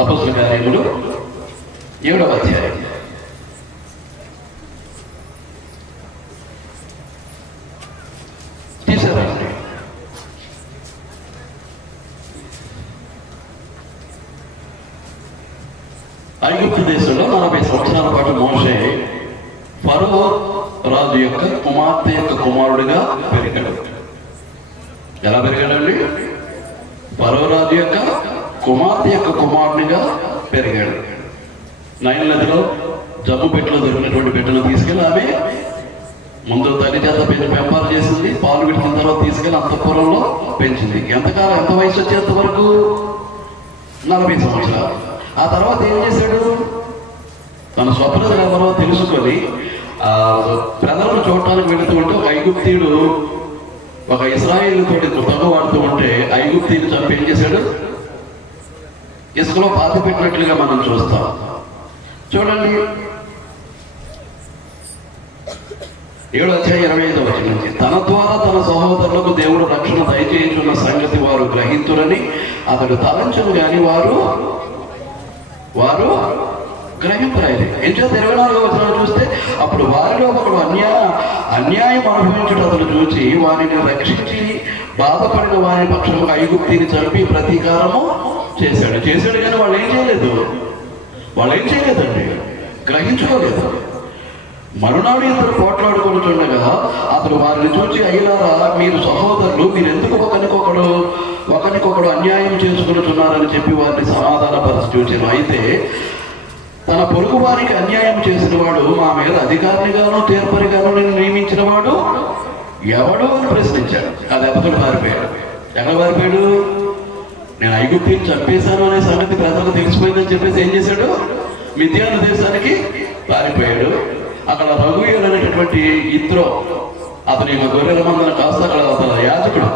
అపోస్తల కార్యములు 7వ అధ్యాయం. తీసారండి. ఐగుప్తు దేశంలో 40 సంవత్సరాల పాటు మోషే ఫరో రాజు యొక్క కుమార్తె యొక్క కుమారుడిగా పెరిగాడు. ఎలా పెరిగాడండి? ఫరో రాజు యొక్క కుమార్తె యొక్క కుమారుడిగా పెరిగాడు. నైల్ నదిలో జమ్ము పెట్టిలో దొరికినటువంటి బిడ్డను తీసుకెళ్ళి ఆమె ముందు తల్లి చేత పెంపారు చేసింది. పాలు పెట్టిన తర్వాత తీసుకెళ్ళి అంతఃపురంలో పెంచింది. ఎంతకాలం, ఎంత వయసు వచ్చేంత వరకు? 40 సంవత్సరాలు. ఆ తర్వాత ఏం చేశాడు? తన స్వప్నతలు ఎవరో తెలుసుకొని ప్రజలను చూడటానికి వెళుతూ ఉంటే ఒక ఐగుప్తీయుడు ఒక ఇశ్రాయేలు తోటి తగ్గవాడుతూ ఉంటే ఐగుప్తీయుడు చంపి ఏం చేశాడు? ఇసుకలో పాతి పెట్టినట్లుగా మనం చూస్తాం. చూడండి 7వ అధ్యాయం 25వ వచనం నుంచి, తన ద్వారా తన సహోదరులకు దేవుడు రక్షణ దయచేయుచున్న సంగతి వారు గ్రహింతురని అతడు తలంచను గాని వారు గ్రహింపరాయి. ఏం చేత 24వ వచనం చూస్తే, అప్పుడు వారిలో ఒకడు అన్యాయం అనుభవించుట అతను చూచి వారిని రక్షించి బాధపడిన వారి పక్షము ఐగుప్తిని చంపి ప్రతీకారము చేశాడు కానీ వాళ్ళు ఏం చేయలేదండి, గ్రహించుకోలేదు. మరునాడు ఇద్దరు పోట్లాడుకొని చూడగా అతడు వారిని చూచి, అయ్యలారా మీరు సహోదరులు, మీరు ఎందుకు ఒకరికొకడు అన్యాయం చేసుకుంటున్నారని చెప్పి వారిని సమాధానపరిచి చూచాను. అయితే తన పొరుగు వారికి అన్యాయం చేసిన వాడు మా మీద అధికారిగాను తీర్పరిగాను నేను నియమించిన వాడు ఎవడు అని ప్రశ్నించాడు. అది అబద్ధుడు పారిపోయాడు. ఎక్కడ పారిపోయాడు? నేను ఐగుప్తిని చంపేశాను అనే సంగతి ప్రజలకు తెలిసిపోయిందని చెప్పేసి ఏం చేశాడు? మిద్యాను దేశానికి పారిపోయాడు. అక్కడ రఘువీయుడు అనేటటువంటి ఇత్రో, అతని గొర్రెల మందను కాస్త అక్కడ అతను యాజకుడు.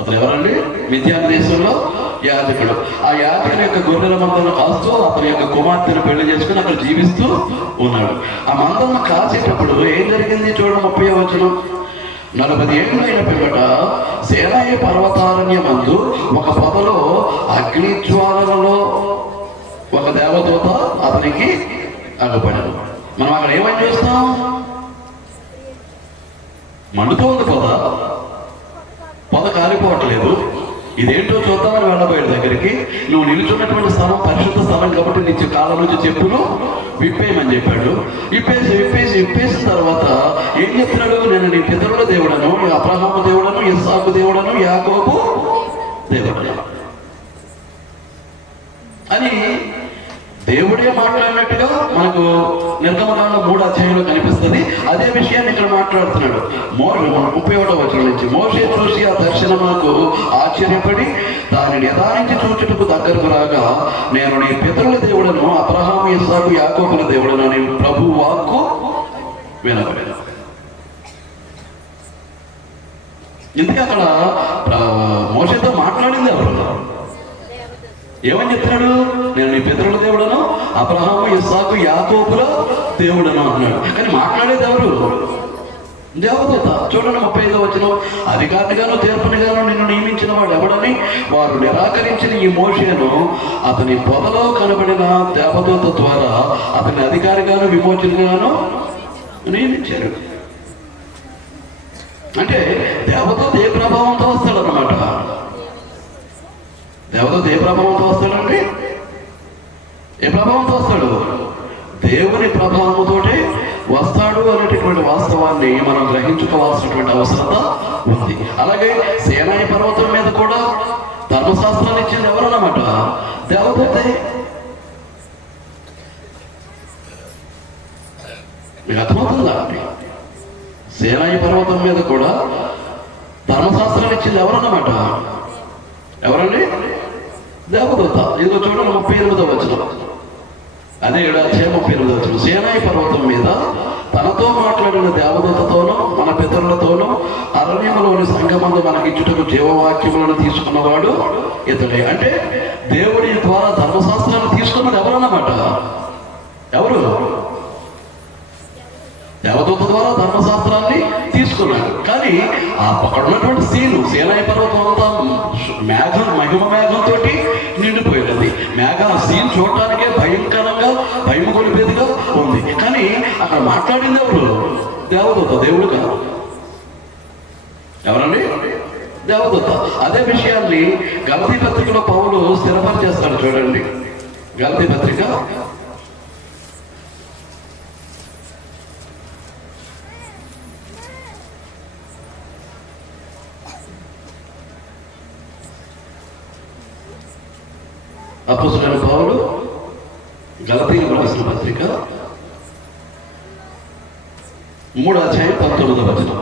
అతను ఎవరండి? మిద్యాను దేశంలో యాజకుడు. ఆ యాజకుని యొక్క గొర్రెల మందను కాస్తూ అతని యొక్క కుమార్తెను పెళ్లి చేసుకుని అక్కడ జీవిస్తూ ఉన్నాడు. ఆ మందను కాసేటప్పుడు ఏం జరిగింది? చూడండి 30వ వచనం. 40 ఏళ్ళు అయిన పిమ్మట సేనాయి పర్వతారణ్యమందు ఒక పొదలో అగ్ని జ్వాలలలో ఒక దేవదూత అతనికి అడ్డుపడాడు. మనం అక్కడ ఏమని చూస్తాం? మండుతూ ఉంది పొద కాలిపోవట్లేదు. ఇదేంటో చూద్దామని వెళ్ళబోయేది దగ్గరికి. నువ్వు నిలుచున్నటువంటి స్థలం పరిశుద్ధ స్థలం కాబట్టి నీ కాళ్ళ నుంచి చెప్పులు విప్పేయమని చెప్పాడు. విప్పేసిన తర్వాత ఏం చెప్తున్నాడు? నేను నీ పితరుల దేవుడను, అబ్రహాము దేవుడను, ఇస్సాకు దేవుడను, యాకోబు దేవుడను అని దేవుడే మాట్లాడినట్టుగా మనకు నిర్గమకాండం 3వ అధ్యాయంలో కనిపిస్తుంది. అదే విషయాన్ని ఇక్కడ మాట్లాడుతున్నాడు. 31వ వచనం నుంచి, మోషే చూసి ఆ దర్శనమునకు ఆశ్చర్యపడి దానిని నిదానించి చూచుటకు దగ్గరకు రాగా, నేను నీ పితరుల దేవుడను, అబ్రహాము, ఇస్సాకు, యాకోబుల దేవుడను అని ప్రభు వాక్కు వినపడేది. ఇందుకే అక్కడ మోషేతో మాట్లాడింది ఎవరు? ఏమని చెప్తున్నాడు? నేను నీ పితరుల దేవుడను, అబ్రహాము, ఇస్సాకు, యాకోబుల దేవుడను అన్నాడు. కానీ మాట్లాడేది ఎవరు? దేవదూత. చూడండి 35వ వచనం, అధికారిగాను తీర్పునిగాను నిన్ను నియమించిన వాడు ఎవడని వారు నిరాకరించిన ఈ మోషేను అతని పొదలో కనబడిన దేవదూత ద్వారా అతని అధికారిగాను విమోచనగాను నియమించారు. అంటే దేవదూత ఏ ప్రభావంతో వస్తాడన్నమాట. దేవదూత ఏ ప్రభావంతో వస్తాడండి? ఏ ప్రభావంతో వస్తాడు? దేవుని ప్రభావంతోటే వస్తాడు అనేటటువంటి వాస్తవాన్ని మనం గ్రహించుకోవాల్సినటువంటి అవసరత ఉంది. అలాగే సేనాయి పర్వతం మీద కూడా ధర్మశాస్త్రాన్ని ఇచ్చింది ఎవరన్నమాట? దేవదూతే. మీకు అర్థమవుతుందా? సేనాయి పర్వతం మీద కూడా ధర్మశాస్త్రాన్ని ఇచ్చింది ఎవరన్నమాట? ఎవరండి? దేవదూత. ఇదిగో చూడండి 38వ వచనం, అదే 38వ వచనం. సేనాయి పర్వతం మీద తనతో మాట్లాడిన దేవదూతతోనూ మన పితరులతోనూ అరణ్యములోని సంఘమందు మనకిచ్చుటకు జీవవాక్యములను తీసుకున్నవాడు ఇతడే. అంటే దేవుడి ద్వారా ధర్మశాస్త్రాన్ని తీసుకున్నది ఎవరన్నమాట? ఎవరు? దేవదూత ద్వారా ధర్మశాస్త్రాన్ని తీసుకున్నాడు. కానీ అక్కడ ఉన్నటువంటి సేనాయి పర్వతం అంతా మహిమ మేఘంతో నిండిపోయినది. సీన్ చూడటానికే భయంకరంగా భయం కొలిపేదిగా ఉంది. కానీ అక్కడ మాట్లాడింది ఎవరు? దేవదూత, దేవుడు కాదు. ఎవరండి? దేవదూత. అదే విషయాన్ని గలతీ పత్రికలో పౌలు స్థిరపరిచేస్తాడు. చూడండి, గలతీ పత్రిక అపోస్తలుడైన పౌలు గలతీయులకు రాసిన పత్రిక 3:19.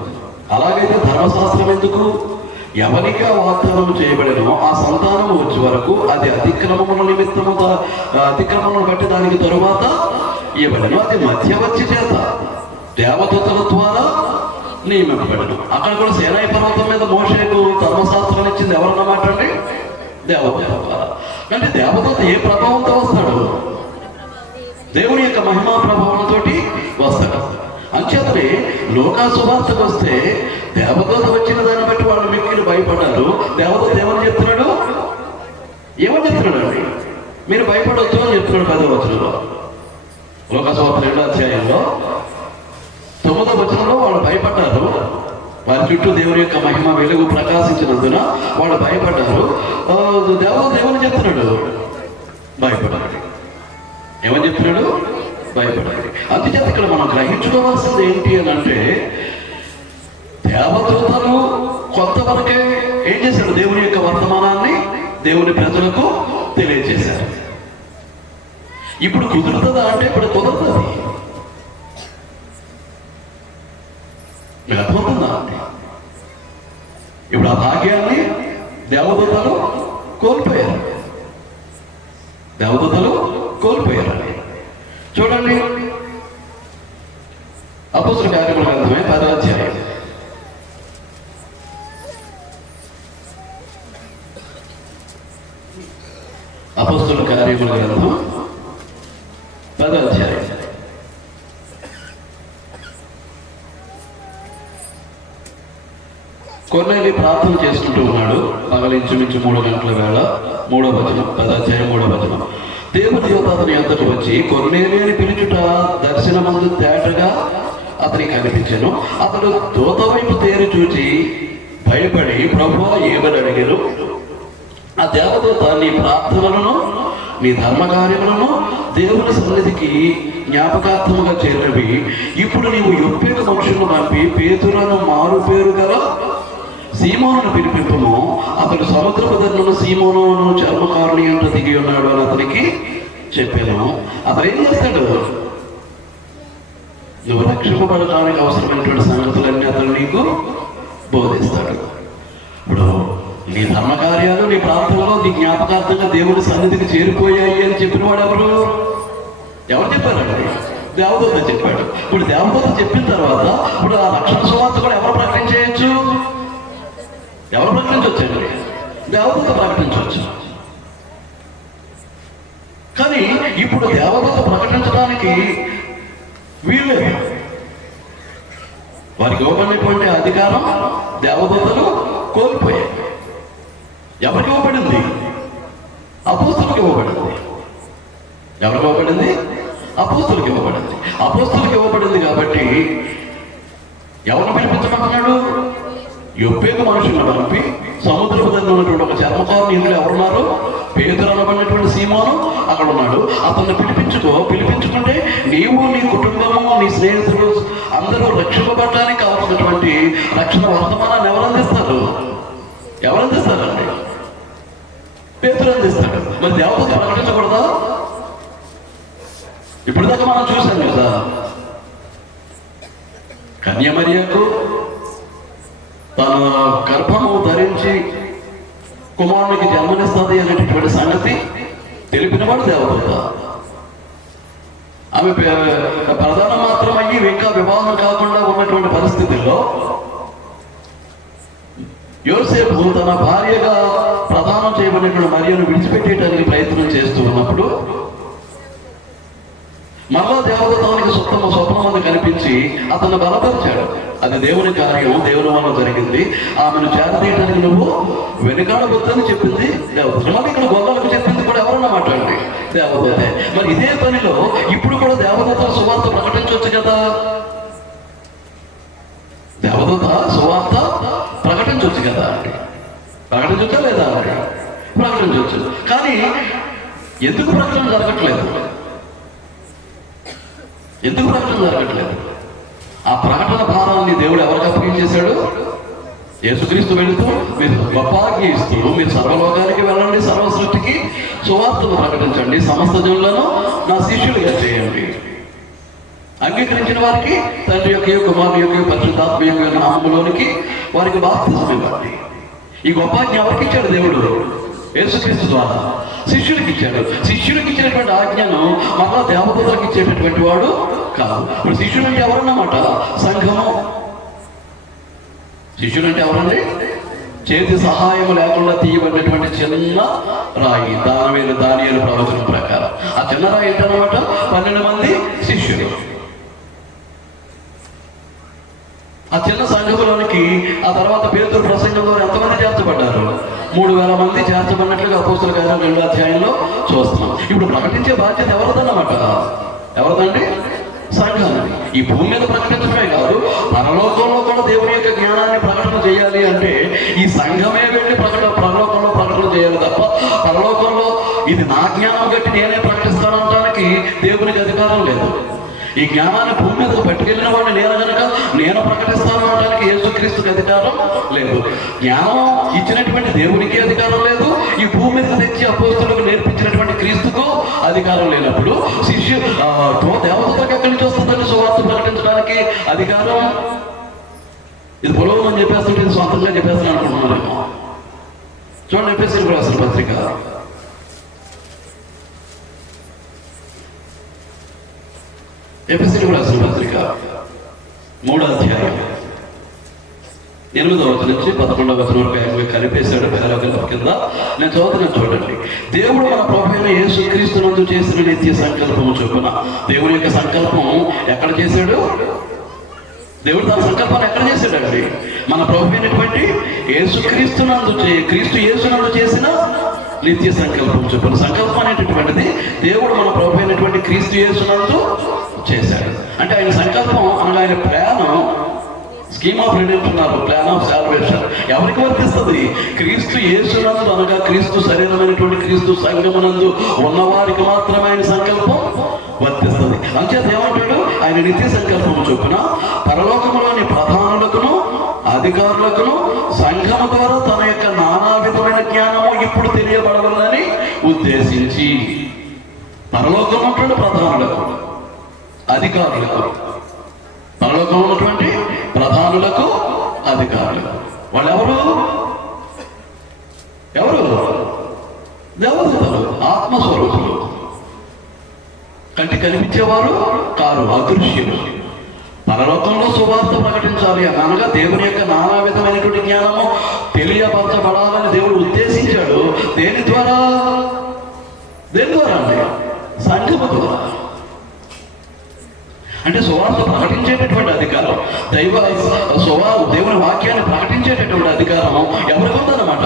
అలాగైతే ధర్మశాస్త్రం ఎందుకు? ఎవరిగా వాగ్దానం చేయబడినో ఆ సంతానము వచ్చే వరకు అది అతిక్రమముల అతిక్రమములను బట్టి దానికి తరువాత ఇవ్వబడను. అది మధ్యవర్తి చేత దేవదూతల ద్వారా నియమింపబడను. అక్కడ కూడా సేనాయి పర్వతం మీద మోషేకు ధర్మశాస్త్రాన్ని ఇచ్చింది ఎవరన్నమాట అండి? దేవదూత ద్వారా. అంటే దేవదూత ఏ ప్రభావంతో వస్తాడు? దేవుని యొక్క మహిమా ప్రభావంతో వస్తాడు. అంచేతనే లోకా సువార్తకు వస్తే దేవదూత వచ్చిన దాన్ని బట్టి వాళ్ళు మిక్కిలి భయపడ్డారు. దేవదూత ఏమని చెప్తున్నాడు? అండి? మీరు భయపడొద్దు అని చెప్తున్నాడు 10వ వచనంలో. లోకా సువార్త 2వ అధ్యాయంలో 9వ వచనంలో వాళ్ళు భయపడ్డారు. వారి చుట్టూ దేవుని యొక్క మహిమ వెలుగు ప్రకాశించినందున వాళ్ళు భయపడ్డారు. దేవదూత ఏమని చెప్తున్నాడు? భయపడాలి. ఏమని చెప్తున్నాడు? భయపడాలి. అందుచేత ఇక్కడ మనం గ్రహించుకోవాల్సింది ఏంటి అని అంటే, దేవదూతలు కొంతవరకే ఏం చేశాడు? దేవుని యొక్క వర్తమానాన్ని దేవుని ప్రజలకు తెలియజేశారు. ఇప్పుడు కుదురుతుందా అంటే ఇప్పుడు కుదరదు. మీకు అర్థమవుతుందా? ఇప్పుడు ఆ భాగ్యాన్ని దేవదూతలు కోల్పోయారు. చూడండి, అపోస్తలుల కార్యముల గ్రంథమే 10వ అధ్యాయం. అపోస్తలుల కార్యముల గ్రంథం 10వ అధ్యాయం. కొర్నేలి ప్రార్థన చేసుకుంటూ ఉన్నాడు. పగలించుమించు 3 గంటల వేళ. 3వ వచనం, 10వ అధ్యాయం 3వ వచనం. దేవుని దేవత అతని అంతటి వచ్చి కొర్నేలి అని పిలుచుట దర్శనమందు తేటగా అతనికి కనిపించాను. అతడు దూత వైపు తేరు చూచి భయపడి ప్రభువా ఏమని అడిగారు. ఆ దేవదూత నీ ప్రార్థనలను నీ ధర్మకార్యములను దేవుని సన్నిధికి జ్ఞాపకార్థముగా చేరినవి. ఇప్పుడు నీవు యొప్పేకు మనుషులను పంపి పేతులను మారు పేరు గల సీమోనును పిలిపింపము. అతడు సముద్రపు ధరలను సీమోను చర్మకారుని అంటూ దిగి ఉన్నాడు అని అతనికి చెప్పాను. అతను ఏం చేస్తాడు? నువ్వు రక్షింపబడటానికి అవసరమైనటువంటి సంగతులన్నీ అతను నీకు బోధిస్తాడు. ఇప్పుడు నీ ధర్మకార్యాలు నీ ప్రాంతంలో నీ జ్ఞాపకార్థంగా దేవుడి సన్నిధికి చేరిపోయాయి అని చెప్పిన వాడు ఎవరు చెప్పారండి? దేవదూత చెప్పాడు. ఇప్పుడు దేవదూత చెప్పిన తర్వాత ఇప్పుడు ఆ రక్షణ సువార్త కూడా ఎవరు ప్రకటించవచ్చు? ప్రకటించవచ్చండి? దేవదూత ప్రకటించవచ్చు. కానీ ఇప్పుడు దేవదూత ప్రకటించడానికి వీళ్ళే వారికి ఇవ్వబడినటువంటి అధికారం దేవదూతలు కోల్పోయాయి. ఎవరికి ఇవ్వబడింది? అపోస్తలులకు ఇవ్వబడింది. ఎవరికి ఇవ్వబడింది? అపోస్తలులకు ఇవ్వబడింది. అపోస్తలులకు ఇవ్వబడింది కాబట్టి ఎవరిని పిలిపించమంటున్నాడు? యొప్పేకు మనుషులను పంపి సముద్రపు దగ్గర ఉన్నటువంటి ఒక చర్మకారుని ఇంట్లో ఎవరున్నారు? పేతురు అనబడినటువంటి సీమోను అక్కడ ఉన్నాడు. అతన్ని పిలిపించుకుంటే నీవు, నీ కుటుంబము, నీ స్నేహితులు అందరూ రక్షింపబడడానికి కావాల్సినటువంటి రక్షణ వర్తమానాన్ని ఎవరు అందిస్తారండి? పేతురు అందిస్తాడు. మరి దేవత ప్రకటించకూడదా? ఇప్పటిదాకా మనం చూసాం కదా, కన్యమరియకు తన గర్భము ధరించి కుమారునికి జన్మనిస్తుంది అనేటటువంటి సంగతి తెలిపినవాడు దేవదూత. ఆమె ప్రధానం మాత్రం అయ్యి ఇంకా వివాహం కాకుండా ఉన్నటువంటి పరిస్థితుల్లో యోసేపు తన భార్యగా ప్రదానం చేయబడినటువంటి మరియను విడిచిపెట్టేయడానికి ప్రయత్నం చేస్తూ ఉన్నప్పుడు మరలా దేవదూత తనకి స్వప్నం అని కనిపించి అతను బలపరిచాడు. అది దేవుని కార్యం, దేవుని వల్ల జరిగింది. ఆమెను చేరదీయడానికి నువ్వు వెనుకాడవద్దని చెప్పింది దేవదూత. మరి ఇక్కడ గొల్లలకు చెప్పింది కూడా ఎవరన్నమాట అండి? దేవదూతే. మరి ఇదే పనిలో ఇప్పుడు కూడా దేవదూత సువార్త ప్రకటించవచ్చు కదా. దేవదూత సువార్త ప్రకటించవచ్చు కదా అండి. ప్రకటించవచ్చా లేదా అండి? ప్రకటించవచ్చు. కానీ ఎందుకు ప్రకటన జరగట్లేదు? ఆ ప్రకటన భారాన్ని దేవుడు ఎవరికి అప్పగించేశాడు? యేసుక్రీస్తు వెళుతూ మీరు గొప్ప ఆజ్ఞ ఇస్తూ మీరు సర్వలోకానికి వెళ్ళండి, సర్వ సృష్టికి సువార్తను ప్రకటించండి, సమస్త జనులను నా శిష్యులుగా చేయండి. అంగీకరించిన వారికి తండ్రి యొక్క కుమారుని యొక్క పరిశుద్ధాత్మ యొక్క నామములోనికి వారికి బాప్తిస్మం ఇవ్వండి. ఈ గొప్ప ఆజ్ఞ ఎవరికి ఇచ్చాడు దేవుడు? యేసుక్రీస్తు ద్వారా శిష్యుడికి ఇచ్చాడు. శిష్యుడికి ఇచ్చినటువంటి ఆజ్ఞను మళ్ళా దేవదూతలకు ఇచ్చేటటువంటి వాడు కాదు. ఇప్పుడు శిష్యుడు అంటే ఎవరన్నమాట? సంఘము. శిష్యుడు అంటే ఎవరండి? చేతి సహాయం లేకుండా తీయబడినటువంటి చిన్న రాయి. దానియేలు ప్రవచనం ప్రకారం ఆ చిన్న రాయి ఏంటన్నమాట? 12 మంది శిష్యులు. ఆ చిన్న సంఘములోనికి ఆ తర్వాత పేతురు ప్రసంగం ద్వారా ఎంతమంది చేర్చబడ్డారు? 3000 మంది చేర్చబడినట్లుగా అపోస్తలుల కార్యం 2వ అధ్యాయంలో చూస్తున్నాం. ఇప్పుడు ప్రకటించే బాధ్యత ఎవరిదన్నమాట? ఎవరిదండి? సంఘాన్ని. ఈ భూమి మీద ప్రకటించడమే కాదు, పరలోకంలో కూడా దేవుని యొక్క జ్ఞానాన్ని ప్రకటన చేయాలి అంటే ఈ సంఘమే వెళ్ళి పరలోకంలో ప్రకటన చేయాలి తప్ప పరలోకంలో ఇది నా జ్ఞానం బట్టి నేనే ప్రకటిస్తానంటానికి దేవునికి అధికారం లేదు. ఈ జ్ఞానాన్ని భూమి మీదకు పట్టుకెళ్ళిన వాడిని నేను ప్రకటిస్తాను అనడానికి యేసుక్రీస్తుకి అధికారం లేదు. జ్ఞానం ఇచ్చినటువంటి దేవునికి అధికారం లేదు. ఈ భూమి మీదకు తెచ్చి అపోస్తలులకు నేర్పించినటువంటి క్రీస్తుకు అధికారం లేనప్పుడు దేవతలకు ఎక్కడి నుంచి వస్తుందని సువార్త ప్రకటించడానికి అధికారం? ఇది పొలవం అని చెప్పేస్తుంటే ఇది సొంతంగా చెప్పేస్తాను అనుకుంటున్నారేమో. చూడండి, ఎఫెసీయులకు రాసిన పత్రిక 3వ అధ్యాయం 8వ వచనం నుంచి 11వ వచనం వరకు కలిపేశాడు కింద. నేను చదువుతున్నాను చూడండి. దేవుడు మన ప్రభువైన యేసుక్రీస్తునందు చేసిన నిత్య సంకల్పము చొప్పున. దేవుని యొక్క సంకల్పం ఎక్కడ చేశాడు? దేవుడు తన సంకల్పాన్ని ఎక్కడ చేశాడండి? మన ప్రభువైనటువంటి క్రీస్తు యేసునందు చేసిన నిత్య సంకల్పం చొప్పున. సంకల్పం అనేటటువంటిది దేవుడు మన ప్రభువైనటువంటి క్రీస్తు యేసునందు చేశాడు. అంటే ఆయన సంకల్పం అనగా ఆయన plan, scheme of redemption, plan of salvation ఎవరికి వర్తిస్తుంది? క్రీస్తు యేసునందు అనగా క్రీస్తు శరీరమైనటువంటి క్రీస్తు సంఘమునందు ఉన్నవారికి మాత్రమే ఆయన సంకల్పం వర్తిస్తుంది. అంచేత ఏమంటాడు? ఆయన నిత్య సంకల్పము చొప్పున పరలోకములోని ప్రధానులకును అధికారులకును సంఘము ద్వారా తన యొక్క నానా విధమైన జ్ఞానము ఇప్పుడు తెలియబడవాలని ఉద్దేశించి. పరలోకంలో ఉన్నటువంటి ప్రధానులకు, అధికారులకు, పరలోకంలో ఉన్నటువంటి ప్రధానులకు, అధికారులకు. వాళ్ళెవరు? దేవదూతలు, ఆత్మస్వరూపులు. కంటి కనిపించేవారు కారు, అదృశ్యులు. పరలోకంలో సువార్త ప్రకటించాలి అనగా దేవుని యొక్క నానా విధమైనటువంటి జ్ఞానము తెలియపరచబడాలని దేవుడు ఉద్దేశించాడు. దేని ద్వారా అండి? సంఘము ద్వారా. అంటే సువార్త ప్రకటించేటటువంటి అధికారం, దేవుని వాక్యాన్ని ప్రకటించేటటువంటి అధికారం ఎవరికి ఉందన్నమాట?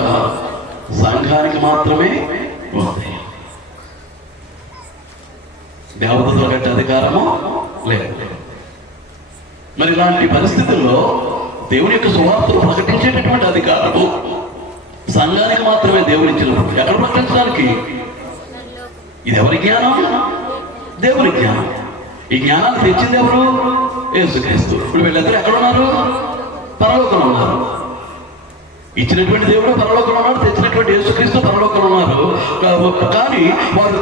సంఘానికి మాత్రమే ఉంది. దేవదూతల కంటే అధికారము లేదు. మరి ఇలాంటి పరిస్థితుల్లో దేవుని యొక్క సువార్తను ప్రకటించేటటువంటి అధికారము సంఘానికి మాత్రమే దేవుని ఇచ్చినప్పుడు ఎక్కడ ప్రకటించడానికి? ఇది ఎవరి జ్ఞానం? దేవుని జ్ఞానం. ఈ జ్ఞానాన్ని తెచ్చింది ఎవరు? యేసుక్రీస్తు. ఇప్పుడు వీళ్ళందరూ ఎక్కడ ఉన్నారు? పరలోకంలో ఉన్నారు. ఇచ్చినటువంటి దేవుడు పరలోకంలో ఉన్నాడు, తెచ్చినటువంటి యేసుక్రీస్తు పరలోకంలో ఉన్నారు. కానీ వారు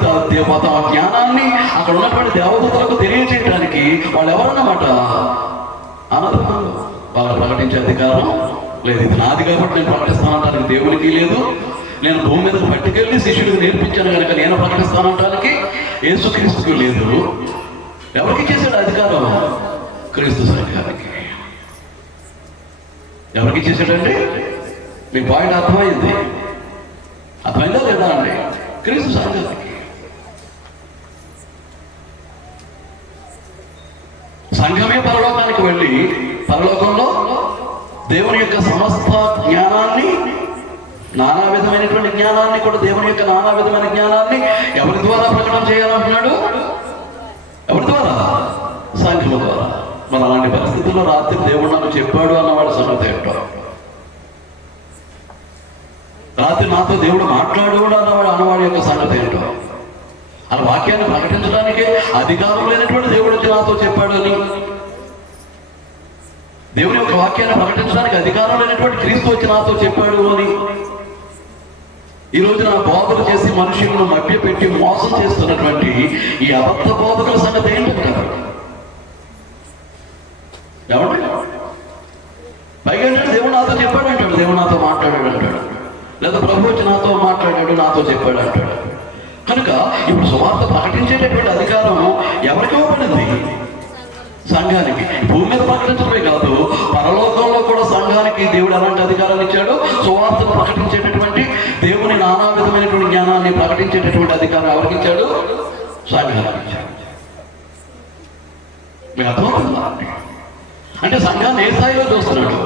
తమ జ్ఞానాన్ని అక్కడ ఉన్నటువంటి దేవదూతలకు తెలియజేయడానికి వాళ్ళు ఎవరన్నమాట? అనర్హులు. వాళ్ళు ప్రకటించే అధికారం లేదు. ఇది నాది కాబట్టి నేను ప్రకటిస్తానంటానికి దేవునికి లేదు. నేను భూమి మీదకు పట్టుకెళ్ళి శిష్యుడికి నేర్పించాను కనుక నేను ప్రకటిస్తానంటానికి యేసుక్రీస్తుకు లేదు. ఎవరికి చేశాడు అధికారం? క్రీస్తు సంఘానికి. ఎవరికి చేశాడండి? మీ పాయింట్ అర్థమైంది? అర్థమైందా లేదా అండి? క్రీస్తు సంఘానికి. సంఘమే పరలోకానికి వెళ్ళి పరలోకంలో దేవుని యొక్క సమస్త జ్ఞానాన్ని, నానా విధమైనటువంటి జ్ఞానాన్ని కూడా, దేవుని యొక్క నానా విధమైన జ్ఞానాన్ని ఎవరి ద్వారా ప్రకటన చేయాలంటున్నాడు? ఎవరి ద్వారా? సంఘము ద్వారా. మరి అలాంటి పరిస్థితుల్లో రాత్రి దేవుడు నాకు చెప్పాడు అన్నవాడు సంగతి ఏంటో? రాత్రి నాతో దేవుడు మాట్లాడు కూడా అన్నవాడి యొక్క సంగతి ఏంటో? ఆ వాక్యాన్ని ప్రకటించడానికి అధికారం లేనటువంటి దేవుడు వచ్చి నాతో చెప్పాడు అని, దేవుని యొక్క వాక్యాన్ని ప్రకటించడానికి అధికారం లేనటువంటి క్రీస్తు వచ్చి నాతో చెప్పాడు అని, ఈ రోజు నా బోధలు చేసి మనుషులను మభ్యపెట్టి మోసం చేస్తున్నటువంటి ఈ అబద్ధ బోధకుల సంగతి ఏంటంటారు? ఎవరు? పైగా దేవుడు నాతో చెప్పాడు అంటాడు, దేవుడు నాతో మాట్లాడాడు అంటాడు, లేదా ప్రభు వచ్చి నాతో మాట్లాడాడు, నాతో చెప్పాడు అంటాడు. కనుక ఇప్పుడు సువార్త ప్రకటించేటటువంటి అధికారం ఎవరికి ఇవ్వబడింది? సంఘానికి. భూమి మీద ప్రకటించడమే కాదు, పరలోకంలో కూడా సంఘానికి దేవుడు ఎలాంటి అధికారాన్ని ఇచ్చాడు? సువార్తను ప్రకటించేటటువంటి, దేవుని నానా విధమైనటువంటి జ్ఞానాన్ని ప్రకటించేటటువంటి అధికారం ఎవరికి ఇచ్చాడు? సంఘానికి ఇచ్చాడు. మీకు అర్థమవుతుందా? అంటే సంఘాన్ని ఏ స్థాయిలో చూస్తున్నాడు?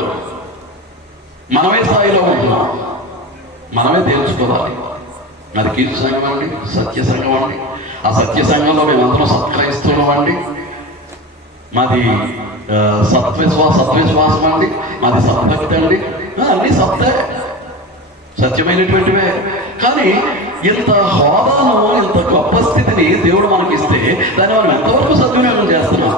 మనమే స్థాయిలో ఉంటున్నాం. మనమే తెలుసుకోవాలి. అది కీర్తి సంఘం అండి, సత్య సంఘం అండి. ఆ సత్య సంఘంలో మేమందరం సత్కరిస్తున్నాం అండి. మాది సత్విశ్వాసం అండి, మాది సత్భక్తి అండి. అన్ని సత్తే, సత్యమైనటువంటివే. కానీ ఇంత హోదాను, ఇంత గొప్ప స్థితిని దేవుడు మనకిస్తే దాన్ని మనం ఎంతవరకు సద్వినియోగం చేస్తున్నాం?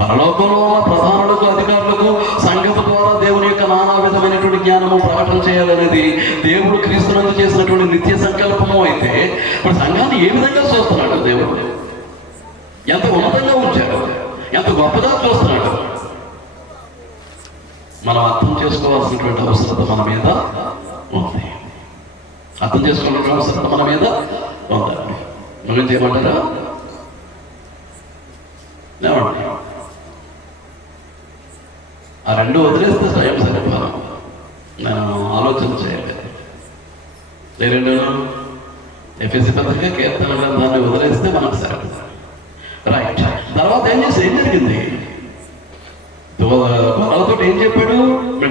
పరలోకంలో ఉన్న ప్రధానులకు, అధికారులకు సంఘము ద్వారా దేవుని యొక్క నానా విధమైనటువంటి జ్ఞానము ప్రకటన చేయాలనేది దేవుడు క్రీస్తునందు చేసినటువంటి నిత్య సంకల్పము. అయితే ఇప్పుడు సంఘాన్ని ఏ విధంగా చూస్తున్నాడు దేవుడు? ఎంత ఉన్నతంగా ఉంచాడు, ఎంత గొప్పగా చూస్తున్నాడు. మనం అర్థం చేసుకోవాల్సినటువంటి అవసరత మన మీద ఉంది. అర్థం చేసుకోవాల్సిన అవసరత మన మీద ఉందండి. మనం చేయమంటారా? ఏమండి? ఆ రెండు వదిలేస్తే స్వయం సరిపోను. నేను ఆలోచన చేయలేదు. రెండు ఎఫెసీ పత్రిక, కీర్తన గ్రంథాన్ని వదిలేస్తే మనకు సరిపోతుంది. రైట్. తర్వాత ఏం జరిగింది? వాళ్ళతో ఏం చెప్పాడు?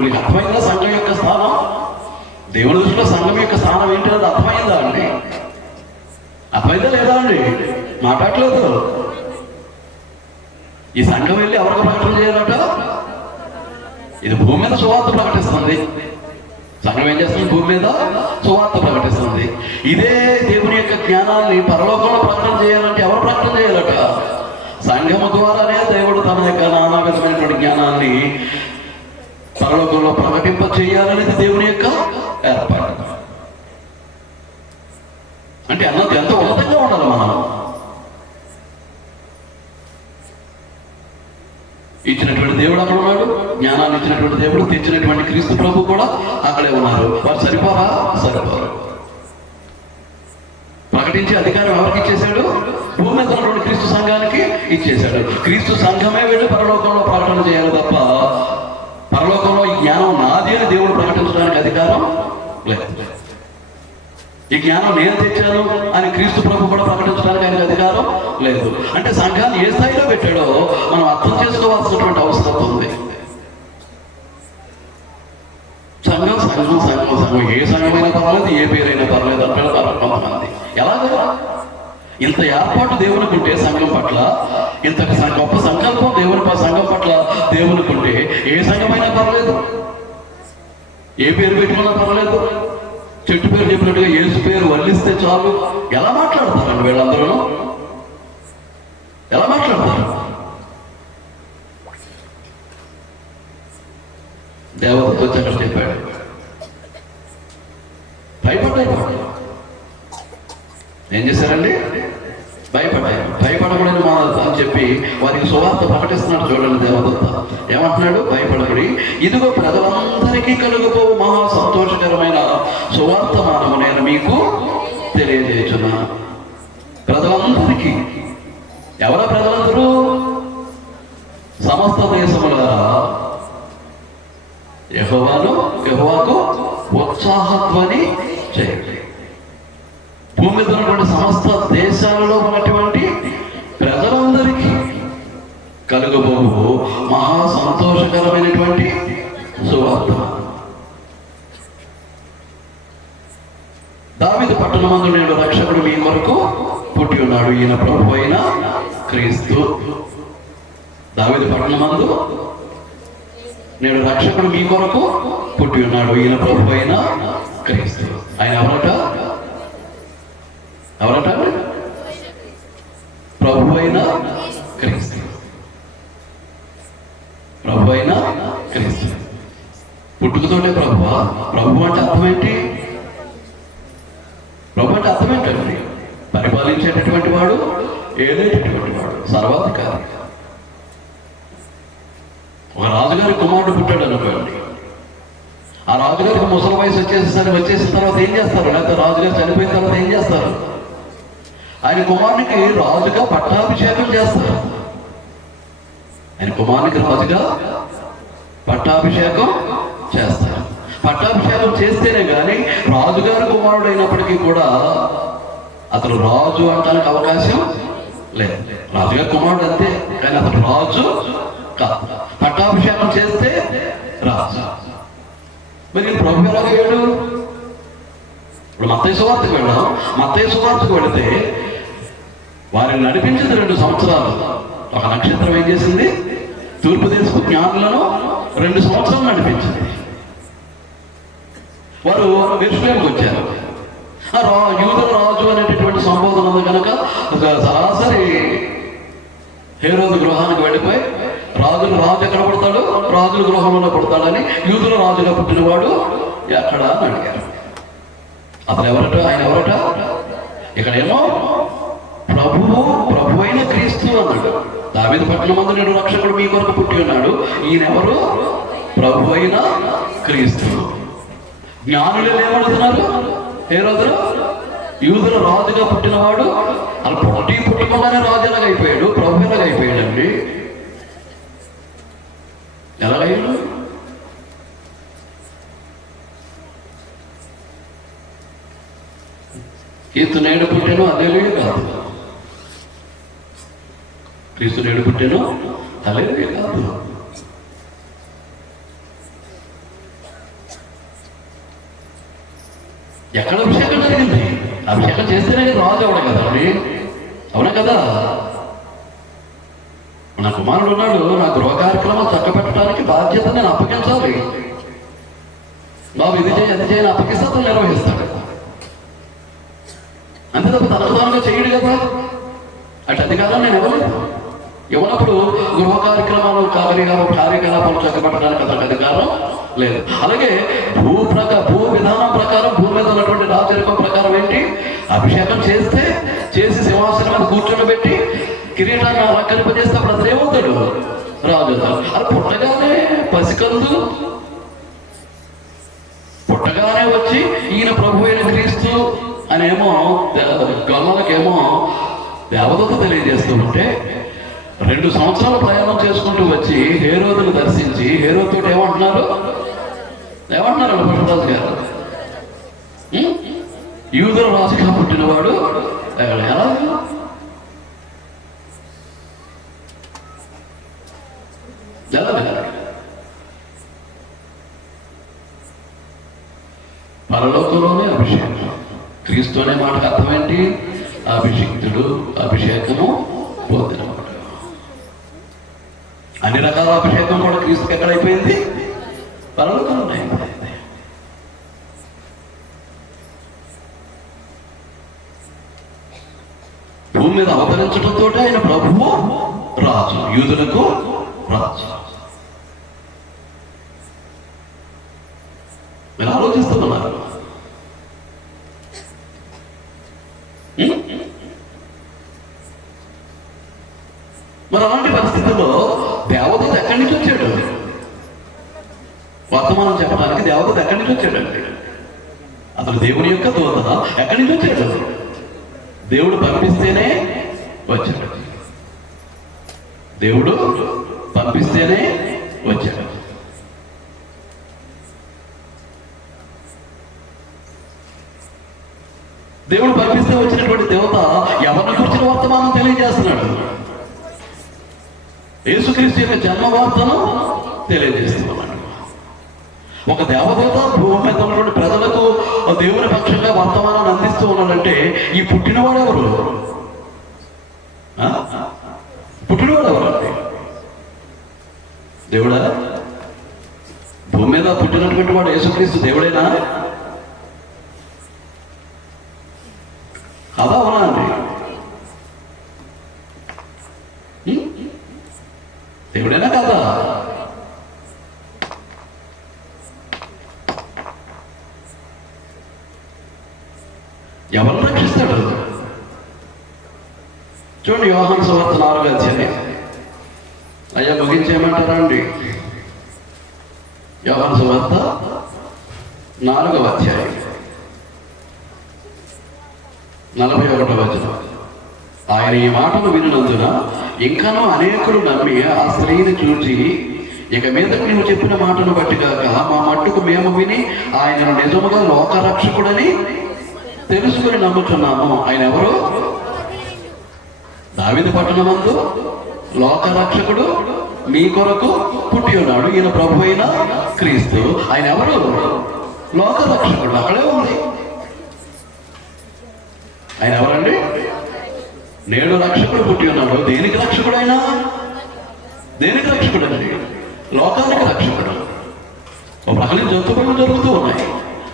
మీకు అర్థమైందా సంఘం యొక్క స్థానం? దేవుని దృష్టిలో సంఘం యొక్క స్థానం ఏంటి అది అర్థమైందా అండి? అర్థమైందా లేదా అండి? మాట్లాడలేదు. ఈ సంఘం వెళ్ళి ఎవరికి ప్రకటన చేయాలట? ఇది భూమి మీద సువార్త ప్రకటిస్తుంది. సంఘం ఏం చేస్తుంది? భూమి మీద సువార్త ప్రకటిస్తుంది. ఇదే దేవుని యొక్క జ్ఞానాన్ని పరలోకంలో ప్రకటన చేయాలంటే ఎవరు ప్రకటన చేయాలట? సంఘము ద్వారానే దేవుడు తన యొక్క నానా విధమైనటువంటి జ్ఞానాన్ని పరలోకంలో ప్రకటింప చేయాలనేది దేవుని యొక్క ఏర్పాటు. అంటే అన్నది ఎంతో ఉన్నతంగా ఉండాలి. మనం ఇచ్చినటువంటి దేవుడు అక్కడ ఉన్నాడు, జ్ఞానాన్ని ఇచ్చినటువంటి దేవుడు, తెచ్చినటువంటి క్రీస్తు ప్రభు కూడా అక్కడే ఉన్నారు. వారు సరిపోరా? సరిపోరు. ప్రకటించే అధికారం ఎవరికి ఇచ్చేశాడు? భూమి మీద ఉన్నటువంటి క్రీస్తు సంఘానికి ఇచ్చేశాడు. క్రీస్తు సంఘమే వెళ్ళి పరలోకంలో ప్రకటన చేయాలి తప్ప పరలోకంలో ఈ జ్ఞానం నాది అని దేవుడు ప్రకటించడానికి అధికారం లేదు. ఈ జ్ఞానం నేను తెచ్చాను అని క్రీస్తు ప్రభు కూడా ప్రకటించడానికి ఆయనకు అధికారం లేదు. అంటే సంఘాన్ని ఏ స్థాయిలో పెట్టాడో మనం అర్థం చేసుకోవాల్సినటువంటి అవసరం ఉంది. సంఘం సంఘం సంఘం సంఘం ఏ సంఘమైనా పర్వాలేదు, ఏ పేరైనా పర్వాలేదు అంటారు కొంతమంది. ఎలాగా? ఇంత ఏర్పాటు దేవునికి ఉంటే సంఘం పట్ల, ఇంత గొప్ప సంకల్పం సంఘం పట్ల దేవునికి ఉంటే ఏ సంఘమైనా పర్లేదు, ఏ పేరు పెట్టుకున్నా పర్లేదు, చెట్టు పేరు చెప్పినట్టుగా యేసు పేరు వల్లిస్తే చాలు. ఎలా మాట్లాడతారండి వీళ్ళందరూ? ఎలా మాట్లాడతారు? దేవతతో చక్కగా చెప్పాడు, భయపడ్డాడు. ఏం చేశారండి? భయపడకూడని మా అని చెప్పి వారికి సువార్త ప్రకటిస్తున్నాడు. చూడండి, దేవదత్త ఏమంటున్నాడు? భయపడకుడి, ఇదిగో ప్రజలందరికీ కలుగుపోవు మహా సంతోషకరమైన సువార్తమానము నేను మీకు తెలియజేయుచున్నాను. ప్రజలందరికీ. ఎవరా ప్రజలందరూ? సమస్త దేశముల యెహోవాకు ఉత్సాహధ్వని చేయండి. భూమి మీద ఉన్నటువంటి సమస్త దేశాలలో ఉన్నటువంటి ప్రజలందరికీ కలుగబోవు మహా సంతోషకరమైనటువంటి సువార్త. దావీదు పట్టణమందు నేడు రక్షకుడు మీ కొరకు పుట్టి ఉన్నాడు, ఈయన ప్రభు అయిన క్రీస్తు. దావీదు పట్టణమందు నేడు రక్షకుడు మీ కొరకు పుట్టి ఉన్నాడు, ఈయన ప్రభు అయిన క్రీస్తు. ఆయన ఎవరట? ప్రభు అయిన క్రీస్తు. ప్రభు అయిన క్రీస్తు. పుట్టుకతోటే ప్రభు. ప్రభు అంటే అర్థం ఏంటి? ప్రభు అంటే అర్థం ఏంటండి? పరిపాలించేటటువంటి వాడు, ఏలేటటువంటి వాడు, సర్వాధికారి. ఒక రాజుగారి కుమారుడు పుట్టాడు అనుకోండి. ఆ రాజుగారికి ముసలి వయసు వచ్చేసిన తర్వాత ఏం చేస్తారు? లేకపోతే రాజుగారు చనిపోయిన తర్వాత ఏం చేస్తారు? ఆయన కుమారునికి రాజుగా పట్టాభిషేకం చేస్తారు. ఆయన కుమారునికి రాజుగా పట్టాభిషేకం చేస్తారు. పట్టాభిషేకం చేస్తేనే కానీ రాజుగారి కుమారుడు అయినప్పటికీ కూడా అతను రాజు అంటానికి అవకాశం లేదు. రాజుగారి కుమారుడు అంతే, కానీ అతను రాజు కాదు. పట్టాభిషేకం చేస్తే రాజు. మరి ప్రభు ఎలాగయ్యాడు? ఇప్పుడు మత్తయి సువార్తకు వెళ్ళాం. మత్తయి సువార్తకు వెళితే వారిని నడిపించింది 2 సంవత్సరాలు. ఒక నక్షత్రం ఏం చేసింది? తూర్పు దేశపు జ్ఞానులను 2 సంవత్సరాలు నడిపించింది. వారు యెరూషలేముకు వచ్చారు. యూదుల రాజు అనేటటువంటి సంబోధన ఉంది కనుక సరాసరి హేరోదు గృహానికి వెళ్ళిపోయి రాజు ఎక్కడ పుడతాడు? రాజుల గృహంలో పుడతాడని యూదుల రాజుగా పుట్టినవాడు ఎక్కడ అని అడిగారు. అతను ఎవరట? ఆయన ఎవరట? ఇక్కడేమో ప్రభు అయిన క్రీస్తు అన్నాడు. దావీదు పట్టణమందు నేడు రక్షకుడు మీ కొరకు పుట్టి ఉన్నాడు, ఈయన ఎవరు? ప్రభు అయిన క్రీస్తు. జ్ఞానులు ఏమడుతున్నారు? హేరోదు యూదుల రాజుగా పుట్టినవాడు అలా పుట్టుకోగానే రాజు ఎలాగైపోయాడు? ప్రభు ఎలాగైపోయాడండి? ఎలాగయ్యాడు? క్రీస్తు నేడు పుట్టాను హల్లెలూయా కాదు. క్రీస్తు నేడు పుట్టాను హల్లెలూయా కాదు. ఎక్కడ అభిషేకం జరిగింది? అభిషేకం చేస్తేనే రాజు అవడం కదండి. అవునా కదా? నా కుమారుడు ఉన్నాడు, నా గృహ కార్యక్రమం చక్కబెట్టడానికి బాధ్యత నేను అప్పగించాలి. బాబు ఇది చేయి అది చేయని అప్పగిస్తే అతను నిర్వహిస్తాడు. అంతే తప్ప తనకు తానుగా చేయడు కదా. అటు అధికారం నేను ఇవ్వనప్పుడు గృహ కార్యక్రమాలు కార్యకలాపాలు చక్కబెట్టడానికి అతనికి అధికారం లేదు. అలాగే భూ విధానం ప్రకారం భూమి మీద ఉన్నటువంటి రాజరికం ప్రకారం ఏంటి? అభిషేకం చేసి సింహాసనం మీద కూర్చోబెట్టి కిరీటాన్ని అలంకరింపజేస్తే అప్పుడు అతను ఏమవుతాడు? రాజు. అది పుట్టగానే పసికందు పుట్టగానే వచ్చి ఈయన ప్రభు అయిన క్రీస్తు అనేమో గొల్లలకేమో దేవదూత తెలియజేస్తూ ఉంటే 2 సంవత్సరాలు ప్రయాణం చేసుకుంటూ వచ్చి హేరోదును దర్శించి హేరోదుతో ఏమంటున్నారు పట్టరాజు గారు? యూదుల రాజుగా పుట్టినవాడు ఎలా? పరలోకంలోనే అభిషేకం. క్రీస్తు అనే మాటకు అర్థం ఏంటి? అభిషిక్తుడు, అభిషేకము పొందినవాడు. అన్ని రకాల అభిషేకం కూడా క్రీస్తుకి ఎక్కడైపోయింది? పరలోకంలో అయిపోయింది. భూమి మీద అవతరించడంతో ఆయన ప్రభువు, రాజు, యూదులకు రాజు. మీరు ఆలోచిస్తున్నారు. మరి అలాంటి పరిస్థితుల్లో దేవదూత ఎక్కడి నుంచి వచ్చాడు? వర్తమానం చెప్పడానికి దేవదూత ఎక్కడి నుంచి వచ్చాడండి? అతను దేవుని యొక్క దూత ఎక్కడి నుంచి వచ్చాడు? దేవుడు పంపిస్తేనే వచ్చాడు. దేవుడు పంపిస్తేనే వచ్చాడు. దేవుడు పంపిస్తే వచ్చినటువంటి దేవత ఎవరిని గురించిన వర్తమానం తెలియజేస్తున్నాడు? యేసుక్రీస్తు యొక్క జన్మ వార్తను తెలియజేస్తున్నాడు. ఒక దేవదూత భూమి మీద ఉన్నటువంటి ప్రజలకు దేవుని పక్షంగా వర్తమానాన్ని అందిస్తూ ఉన్నాడంటే ఈ పుట్టినవాడు ఎవరు? పుట్టినవాడు ఎవరండి? దేవుడా? భూమి మీద పుట్టినటువంటి వాడు యేసుక్రీస్తు దేవుడేనా? అదా అవునా అండి? దేవుడేనా కదా? ఎవరు రక్షిస్తాడు? చూడండి, యోహాను సువార్త 4వ అధ్యాయం. అయ్యా ముగించేయమంటారా అండి? యోహాను సువార్త 4వ అధ్యాయం 41వ వచనం. ఆయన ఈ మాటలు వినినందున ఇంకనూ అనేకులు నమ్మి ఆ స్త్రీని చూచి, ఇక మీదకు నువ్వు చెప్పిన మాటను బట్టి కాక మా మట్టుకు మేము విని ఆయనను నిజముగా లోకరక్షకుడని తెలుసుకుని నమ్ముతున్నాము. ఆయన ఎవరు? దావీదు పట్టణమందు లోకరక్షకుడు మీ కొరకు పుట్టి ఉన్నాడు. ఈయన ప్రభు అయిన క్రీస్తు. ఆయన ఎవరు? లోకరక్షకుడు. అక్కడే ఉంది. ఆయన ఎవరండి? నేడు రక్షకుడు పుట్టి ఉన్నాడు. దేనికి రక్షకుడు? అయినా దేనికి రక్షకుడు అండి? లోకానికి రక్షకుడు. ఒక ప్రకటన జంతువులు జరుగుతూ ఉన్నాయి.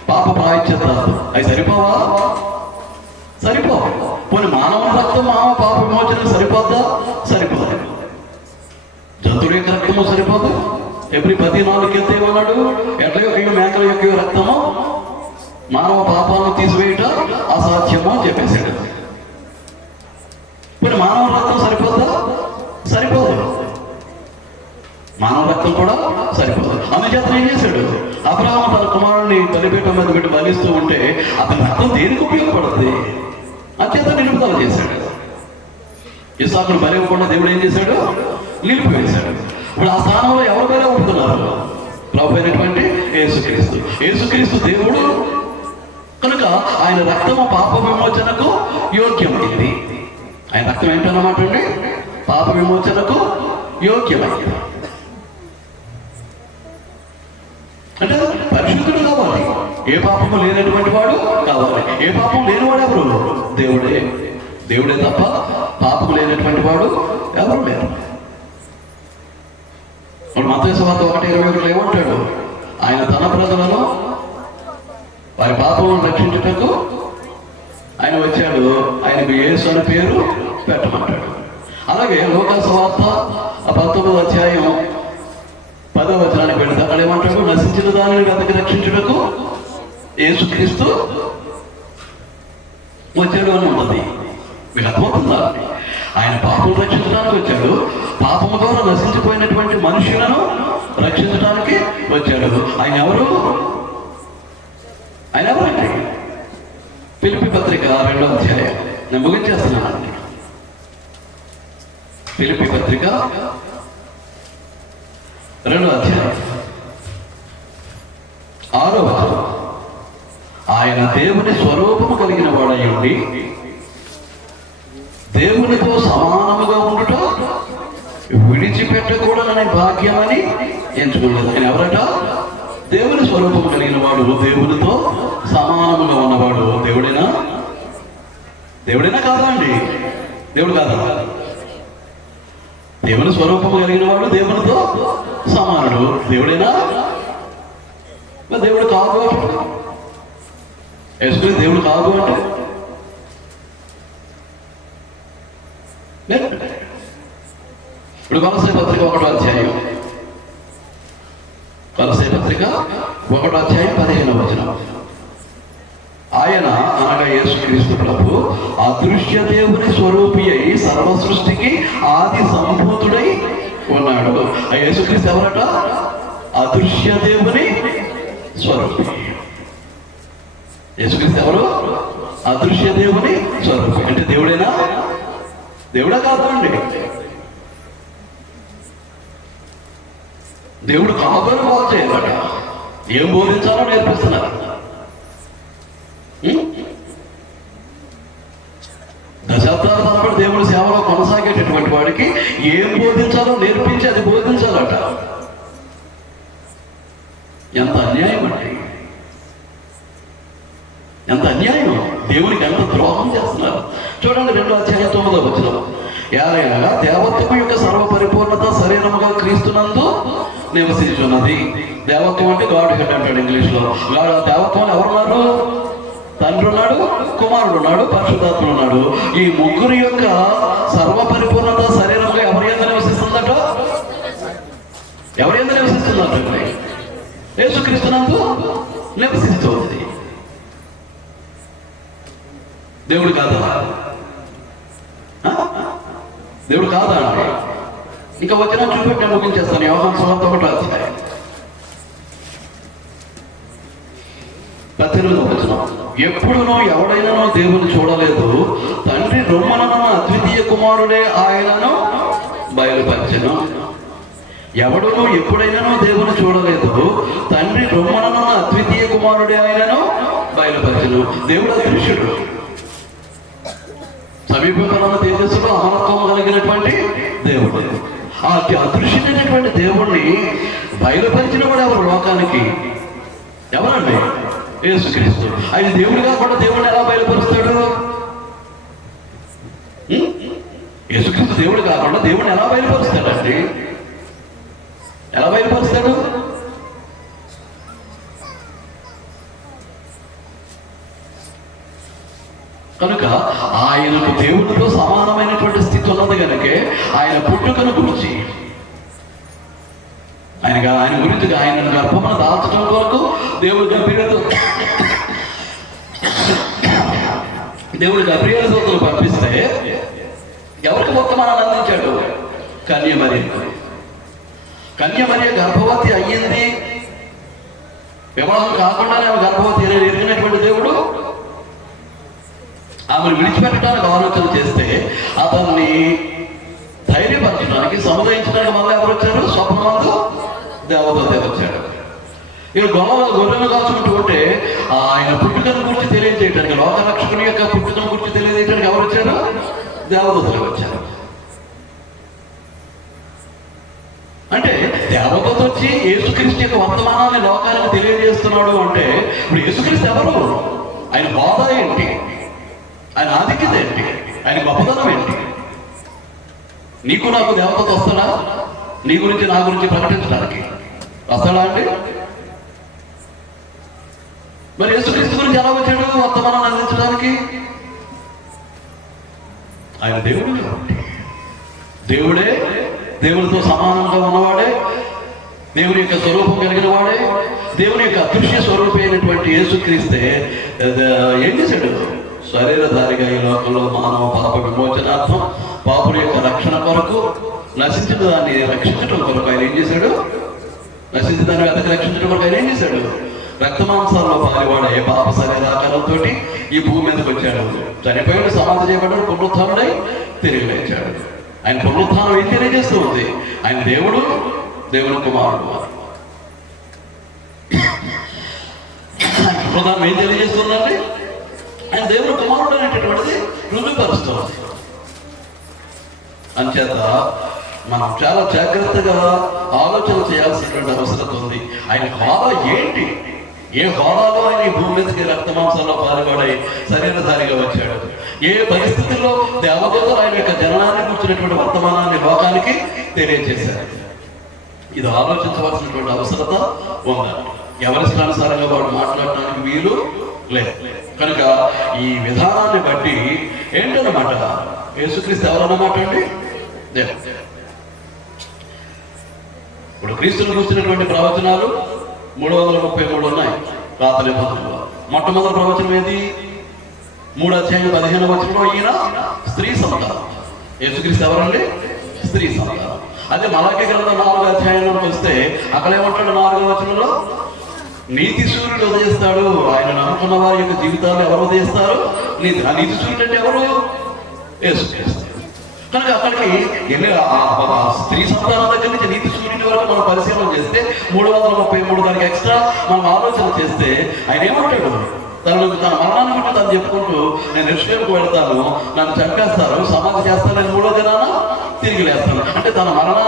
పాప ప్రాయశ్చిత్తాలు అవి సరిపోవా? సరిపోవు. పోనీ మానవ రక్తం పాప విమోచన సరిపోద్దా? సరిపోదు. జంతువుల యొక్క రక్తము సరిపోదు. ఎప్పుడు 14 ఏమన్నాడు? ఎట్ల యొక్క మేకల యొక్క రక్తము మానవ పాపాలను తీసివేయట అసాధ్యము అని చెప్పేశాడు. మరి మానవ రక్తం సరిపోద్దా? సరిపోదు. మానవ రక్తం కూడా సరిపోదు. అందుచేత ఏం చేశాడు? అబ్రహాము తన కుమారుడిని బలిపీఠం మీద పెట్టి బలిస్తూ ఉంటే అతని రక్తం దేనికి ఉపయోగపడుతుంది? అత్యంత నిలుపుదల చేశాడు. ఇస్సాకును బలి ఇవ్వకుండా దేవుడు ఏం చేశాడు? నిలిపివేశాడు. ఇప్పుడు ఆ స్థానంలో ఎవరు బలి ఉంటున్నారు? ప్రభు అయినటువంటి యేసుక్రీస్తు. యేసుక్రీస్తు దేవుడు కనుక ఆయన రక్తము పాప విమోచనకు యోగ్యమైంది. ఆయన రక్తం ఏంటన్నమాట అండి? పాప విమోచనకు యోగ్యమైంది. అంటే పరిశుద్ధుడు కావాలి. ఏ పాపము లేనటువంటి వాడు కావాలి. ఏ పాపం లేనివాడు ఎవరు? దేవుడే. దేవుడే తప్ప పాపము లేనటువంటి వాడు ఎవరు లేరు. మత్తయి సువార్త 1:21 ఏమంటాడు? ఆయన తన ప్రజలను వారి పాపములను రక్షించుటకు ఆయన వచ్చాడు. ఆయనకు యేసు అనే పేరు పెట్టమంటాడు. అలాగే లూకా సువార్త 19వ అధ్యాయం 10వ వచనానికి వెళితే అక్కడ ఏమంటాడు? నశించిన దానిని వెతకి రక్షించుటకు యేసుక్రీస్తు వచ్చాడు అని ఉన్నది. మీకు అర్థమవుతుందా? ఆయన పాపం రక్షించడానికి వచ్చాడు. పాపము ద్వారా నశించిపోయినటువంటి మనుషులను రక్షించడానికి వచ్చాడు. ఆయన ఎవరు? ఆయన ఎవరండి? ఫిలిప్పీ పత్రిక 2వ అధ్యాయం. నేను ముగించేస్తున్నానండి. ఫిలిప్పీ పత్రిక 2వ అధ్యాయం 6వ వచనం. ఆయన దేవుని స్వరూపము కలిగిన వాడై ఉండి దేవునితో సమానముగా ఉండుట విడిచిపెట్టకూడదనే భాగ్యమని ఎంచుకున్నది. ఆయన ఎవరట? దేవుని స్వరూపము కలిగిన వాడు, దేవునితో సమానముగా ఉన్నవాడు దేవుడేనా? దేవుడైనా కాదా అండి? దేవుడు కాదా? దేవుని స్వరూపము కలిగిన వాడు దేవునితో సమానుడు. దేవుడైనా దేవుడు కాదు అంటే యేసుక్రీస్తు దేవుడు కాదు అంటే ఇప్పుడు కొలస్సీ పత్రిక 1వ అధ్యాయం, కొలస్సీ పత్రిక 1వ అధ్యాయం 15వ వచనం. ఆయన అనగా యేసుక్రీస్తు ప్రభు అదృశ్య దేవుని స్వరూపి అయి సర్వ సృష్టికి ఆది సంభూతుడై ఉన్నాడు. ఆ యేసుక్రీస్తు ఎవరట? అదృశ్య దేవుని స్వరూపి. యేసుక్రీస్తు ఎవరు? అదృశ్య దేవుని స్వరూపి. అంటే దేవుడేనా? దేవుడే కాదండి. దేవుడు కాదని బోధ చేయాలట. ఏం బోధించాలో నేర్పిస్తున్నారు. దశాబ్దాల తరబడి దేవుడి సేవలో కొనసాగేటటువంటి వాడికి ఏం బోధించాలో నేర్పించి అది బోధించాలట. ఎంత అన్యాయం అండి! ఎంత అన్యాయం! దేవునికి ఎంత ద్రోహం చేస్తున్నారు చూడండి. 2వ అధ్యాయం 9వ వచనం. ఏలయనగా దేవత్వము యొక్క సర్వ పరిపూర్ణత శరీరముగా క్రీస్తునందు నివసించున్నది. దేవత్వం అంటే గాడ్ హెడ్ అంటాడు ఇంగ్లీష్లో. దేవత్వం ఎవరున్నారు? తండ్రి ఉన్నాడు, కుమారుడు ఉన్నాడు, పరిశుద్ధాత్ముడు ఉన్నాడు. ఈ ముగ్గురు యొక్క సర్వ పరిపూర్ణత శరీరంలో ఎవరి యందు నివసిస్తుందట? ఎవరి యందు నివసిస్తుందట? యేసుక్రీస్తునందు నివసిస్తుంది. దేవుడు కాదా? దేవుడు కాదా అండి? ఇంకా వచ్చిన చూపెట్టి నేను ముగించేస్తాను. యోహాను సువార్త 1వ అధ్యాయం 18వ వచనం. ఎప్పుడునో ఎవడైనానో దేవుని చూడలేదు, తండ్రి రొమ్మనన్న అద్వితీయ కుమారుడే ఆయనను బయలుపరచెను. ఎవడునో ఎప్పుడైనానో దేవుని చూడలేదు, తండ్రి రొమ్మనన్న అద్వితీయ కుమారుడే ఆయనను బయలుపరచెను. దేవుడు అదృశ్యుడు, సమీపంలో తేజస్సులో అమరత్వం కలిగినటువంటి దేవుడు. ఆ అదృశ్యమైనటువంటి దేవుణ్ణి బయలుపరిచిన వాడు ఎవరు లోకానికి? ఎవరండి? యేసుక్రీస్తు. ఆయన దేవుడు కాకుండా దేవుడిని ఎలా బయలుపరుస్తాడు? యేసుక్రీస్తు దేవుడు కాకుండా దేవుడిని ఎలా బయలుపరుస్తాడండి? ఎలా బయలుపరుస్తాడు? కనుక ఆయనకు దేవుడితో సమానమైనటువంటి స్థితి ఉన్నది కనుకే ఆయన పుట్టుకను గురించి, ఆయన గురించి ఆయన గర్భమును దాల్చడం కొరకు దేవుడు గబ్రియలు దూతలు పంపిస్తే ఎవరికి వర్తమానాన్ని అందించాడు? కన్యమర్య గర్భవతి అయ్యింది. వివాహం కాకుండానే ఆమె గర్భవతి ఎరిగినటువంటి దేవుడు ఆమెను విడిచిపెట్టడానికి ఆలోచన చేస్తే అతన్ని ధైర్యపరచడానికి, సముదాయించడానికి మళ్ళీ ఎవరు వచ్చారు? స్వప్నమందు దేవదూత వచ్చాడు. ఇక గొర్రెలు కాచుకుంటూ ఉంటే ఆయన పుట్టుకను గురించి తెలియజేయడానికి, లోకరక్షకుని యొక్క పుట్టుకను గురించి తెలియజేయడానికి ఎవరు వచ్చారు? దేవదూతలు వచ్చారు. అంటే దేవదూత వచ్చి యేసుక్రీస్తు యొక్క వర్తమానాన్ని లోకానికి తెలియజేస్తున్నాడు అంటే ఇప్పుడు యేసుక్రీస్తు ఎవరు? ఆయన బోధ ఏంటి? ఆయన ఆధిక్యత ఏంటి? ఆయన గొప్పతనం ఏంటి? నీకు నాకు దేవదూత వస్తాడా? నీ గురించి నా గురించి ప్రకటించడానికి వస్తాడా అండి? మరి యేసుక్రీస్తు గురించి ఎలా వచ్చాడు వర్తమానాన్ని అందించడానికి? ఆయన దేవుడు కాబట్టి, దేవుడే, దేవుడితో సమానంగా ఉన్నవాడే, దేవుని యొక్క స్వరూపం కలిగిన వాడే, దేవుని యొక్క అదృశ్య స్వరూపం అయినటువంటి యేసుక్రీస్తే ఏం చేశాడు? శరీరధారిగా ఈ లోకంలో మానవ పాప విమోచనార్థం, పాపుల యొక్క రక్షణ కొరకు, నశించిన దాన్ని రక్షించడం కొరకు ఆయన ఏం చేశాడు? నశించిన దాన్ని వెతక రక్షించడం కొరకు ఆయన ఏం చేశాడు? రక్తమాంసాల్లో పాలివాడే పాప శరీరాకారంతో ఈ భూమి మీదకి వచ్చాడు. చనిపోయాడు, సమాధి చేయబడ్డాడు, పునరుత్థానుడై తిరిగి లేచాడు. ఆయన పునరుత్థానం ఏం తెలియజేస్తూ ఉంది? ఆయన దేవుడు, దేవుని కుమారుడు. పునరుత్థానం ఏం తెలియజేస్తుందండి? ఆయన దేవుని కుమారుడు అనేటటువంటిది రుజువుపరుస్తుంది. అంచేత మనం చాలా జాగ్రత్తగా ఆలోచన చేయాల్సినటువంటి అవసరం ఉంది. ఆయన హోదా ఏంటి? ఏ హోదాలో ఆయన ఈ భూమి మీదకి రక్తమాంసాల్లో పాల్గొని శరీరధారిగా వచ్చాడు? ఏ పరిస్థితుల్లో దేవదూతలు ఆయన యొక్క జననాన్ని కూర్చున్నటువంటి వర్తమానాన్ని లోకానికి తెలియజేశారు. ఇది ఆలోచించవలసినటువంటి అవసరత ఉందండి. ఎవరి ఇష్టానుసారంగా వాడు మాట్లాడటానికి వీలు లేదు. కనుక ఈ విధానాన్ని బట్టి ఏంటన్నమాట, యేసుక్రీస్తు ఎవరన్నమాట అండి? దేవుడు. ఇప్పుడు క్రీస్తుని కూర్చున్నటువంటి ప్రవచనాలు 333 ఉన్నాయి పాత నిబంధనలో. మొట్టమొదటి ప్రవచనం ఏది? 3:15 ఈయన స్త్రీ సంతానం. యేసుక్రీస్తు ఎవరండి? స్త్రీ సంతానం. అదే మలాకి గ్రంథం 4 వస్తే అక్కడ ఏమంటాడు? 4వ వచనంలో నీతి సూర్యుడు ఉదయిస్తాడు. ఆయన నమ్ముకున్న వారి యొక్క జీవితాలు ఎవరు ఉదయిస్తారు? ఆ నీతి సూర్యుడు అంటే ఎవరు? యేసుక్రీస్తు. కనుక అక్కడికి స్త్రీ సంతానం దగ్గర నుంచి నీతి సూర్యుడి వరకు మనం పరిశీలన చేస్తే 333 దానికి ఎక్స్ట్రా మనం ఆలోచన చేస్తే ఆయన ఏమంటాడు? తన మరణాన్ని బట్టి తను చెప్పుకుంటూ, నేను ఎరుషలేముకు వెళ్తాను, నన్ను చంపేస్తారు, సమాధి చేస్తాను, నేను 3వ దినాన తిరిగి లేస్తాను. అంటే తన మరణ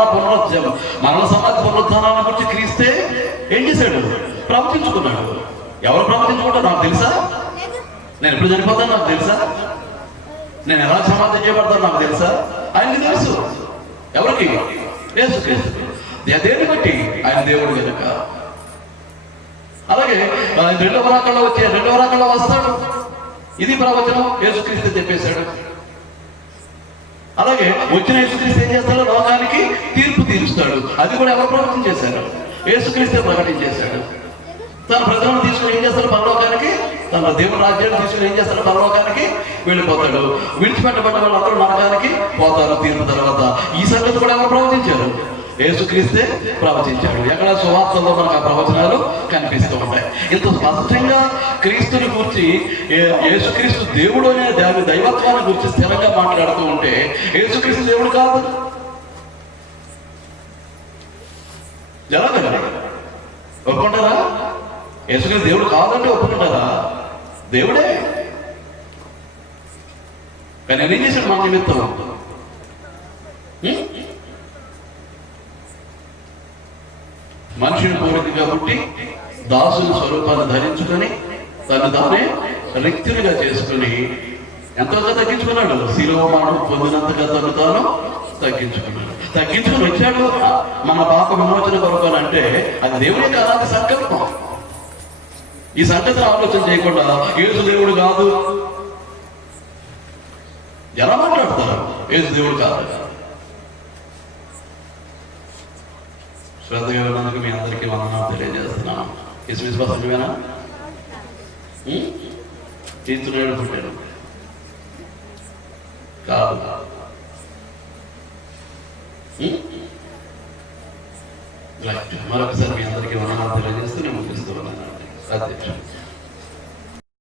సమాధి పునరుద్ధానాన్ని గురించి క్రీస్తే ఏం చేశాడు? ప్రవచించుకున్నాడు. ఎవరు ప్రవచించుకుంటారు నాకు తెలుసా? నేను ఎప్పుడు చనిపోతాను నాకు తెలుసా? నేను ఎలా సమాధి చేయబడతాను నాకు తెలుసా? ఆయనకి తెలుసు. ఎవరికి? యేసుక్రీస్తు. దేన్ని బట్టి? ఆయన దేవుడు కనుక. అలాగే రెండవ రాకడలో వస్తాడు. ఇది ప్రవచనం యేసుక్రీస్తు చెప్పేశాడు. అలాగే వచ్చిన యేసుక్రీస్తు ఏం చేస్తాడు? లోకానికి తీర్పు తీరుస్తాడు. అది కూడా ఎవరు ప్రవచనం చేశారు? యేసుక్రీస్తు ప్రకటించేశాడు. తన ప్రజలను తీసుకుని ఏం చేస్తాడు? పరలోకానికి, తన దేవుని రాజ్యాన్ని తీసుకుని ఏం చేస్తాడు? పరలోకానికి వెళ్ళిపోతాడు. విడిచిపెట్టబడ్డ వాళ్ళందరూ నరకానికి పోతారు తీర్పు తర్వాత. ఈ సంగతి కూడా ఎవరు ప్రవచించారు? యేసుక్రీస్తే ప్రవచించాడు. ఎక్కడ? సువార్తల్లో మనకు ఆ ప్రవచనాలు కనిపిస్తూ ఉంటాయి. ఇంత స్పష్టంగా క్రీస్తుని గురించి, యేసుక్రీస్తు దేవుడు అనే దైవత్వాన్ని గురించి స్థిరంగా మాట్లాడుతూ ఉంటే యేసుక్రీస్తు దేవుడు కాదు. జరగదు. ఒప్పుకుంటారా? యేసుక్రీస్తు దేవుడు కాదంటే ఒప్పుకుంటారా? దేవుడే. కానీ ఏం చేశాడు మన నిమిత్తం? మనుషుని కోరికగా పుట్టి దాసుని స్వరూపాన్ని ధరించుకొని తను తానే రిక్తునిగా చేసుకుని ఎంతగా తగ్గించుకున్నాడు? శిలువ మరణం పొందినంతగా తను తాను తగ్గించుకుని వచ్చాడు మన పాప విమోచన కొరకు. అంటే అది దేవుని యొక్క అలాంటి సంకల్పం. ఈ సంగతిని ఆలోచన చేయకుండా యేసు దేవుడు కాదు ఎలా మాట్లాడతారు? యేసు దేవుడు కాదు. శ్రద్ధగా విన్నందుకు మీ అందరికీ వందనాలు తెలియజేస్తున్నాను. విశ్వాసమేనా? తీర్చున్నాడు పుట్టాడు కాదు. మరొకసారి మీ అందరికీ వందనాలు తెలియజేస్తూ నేను ముగిస్తూ ఉన్నాను. అధ్యక్ష.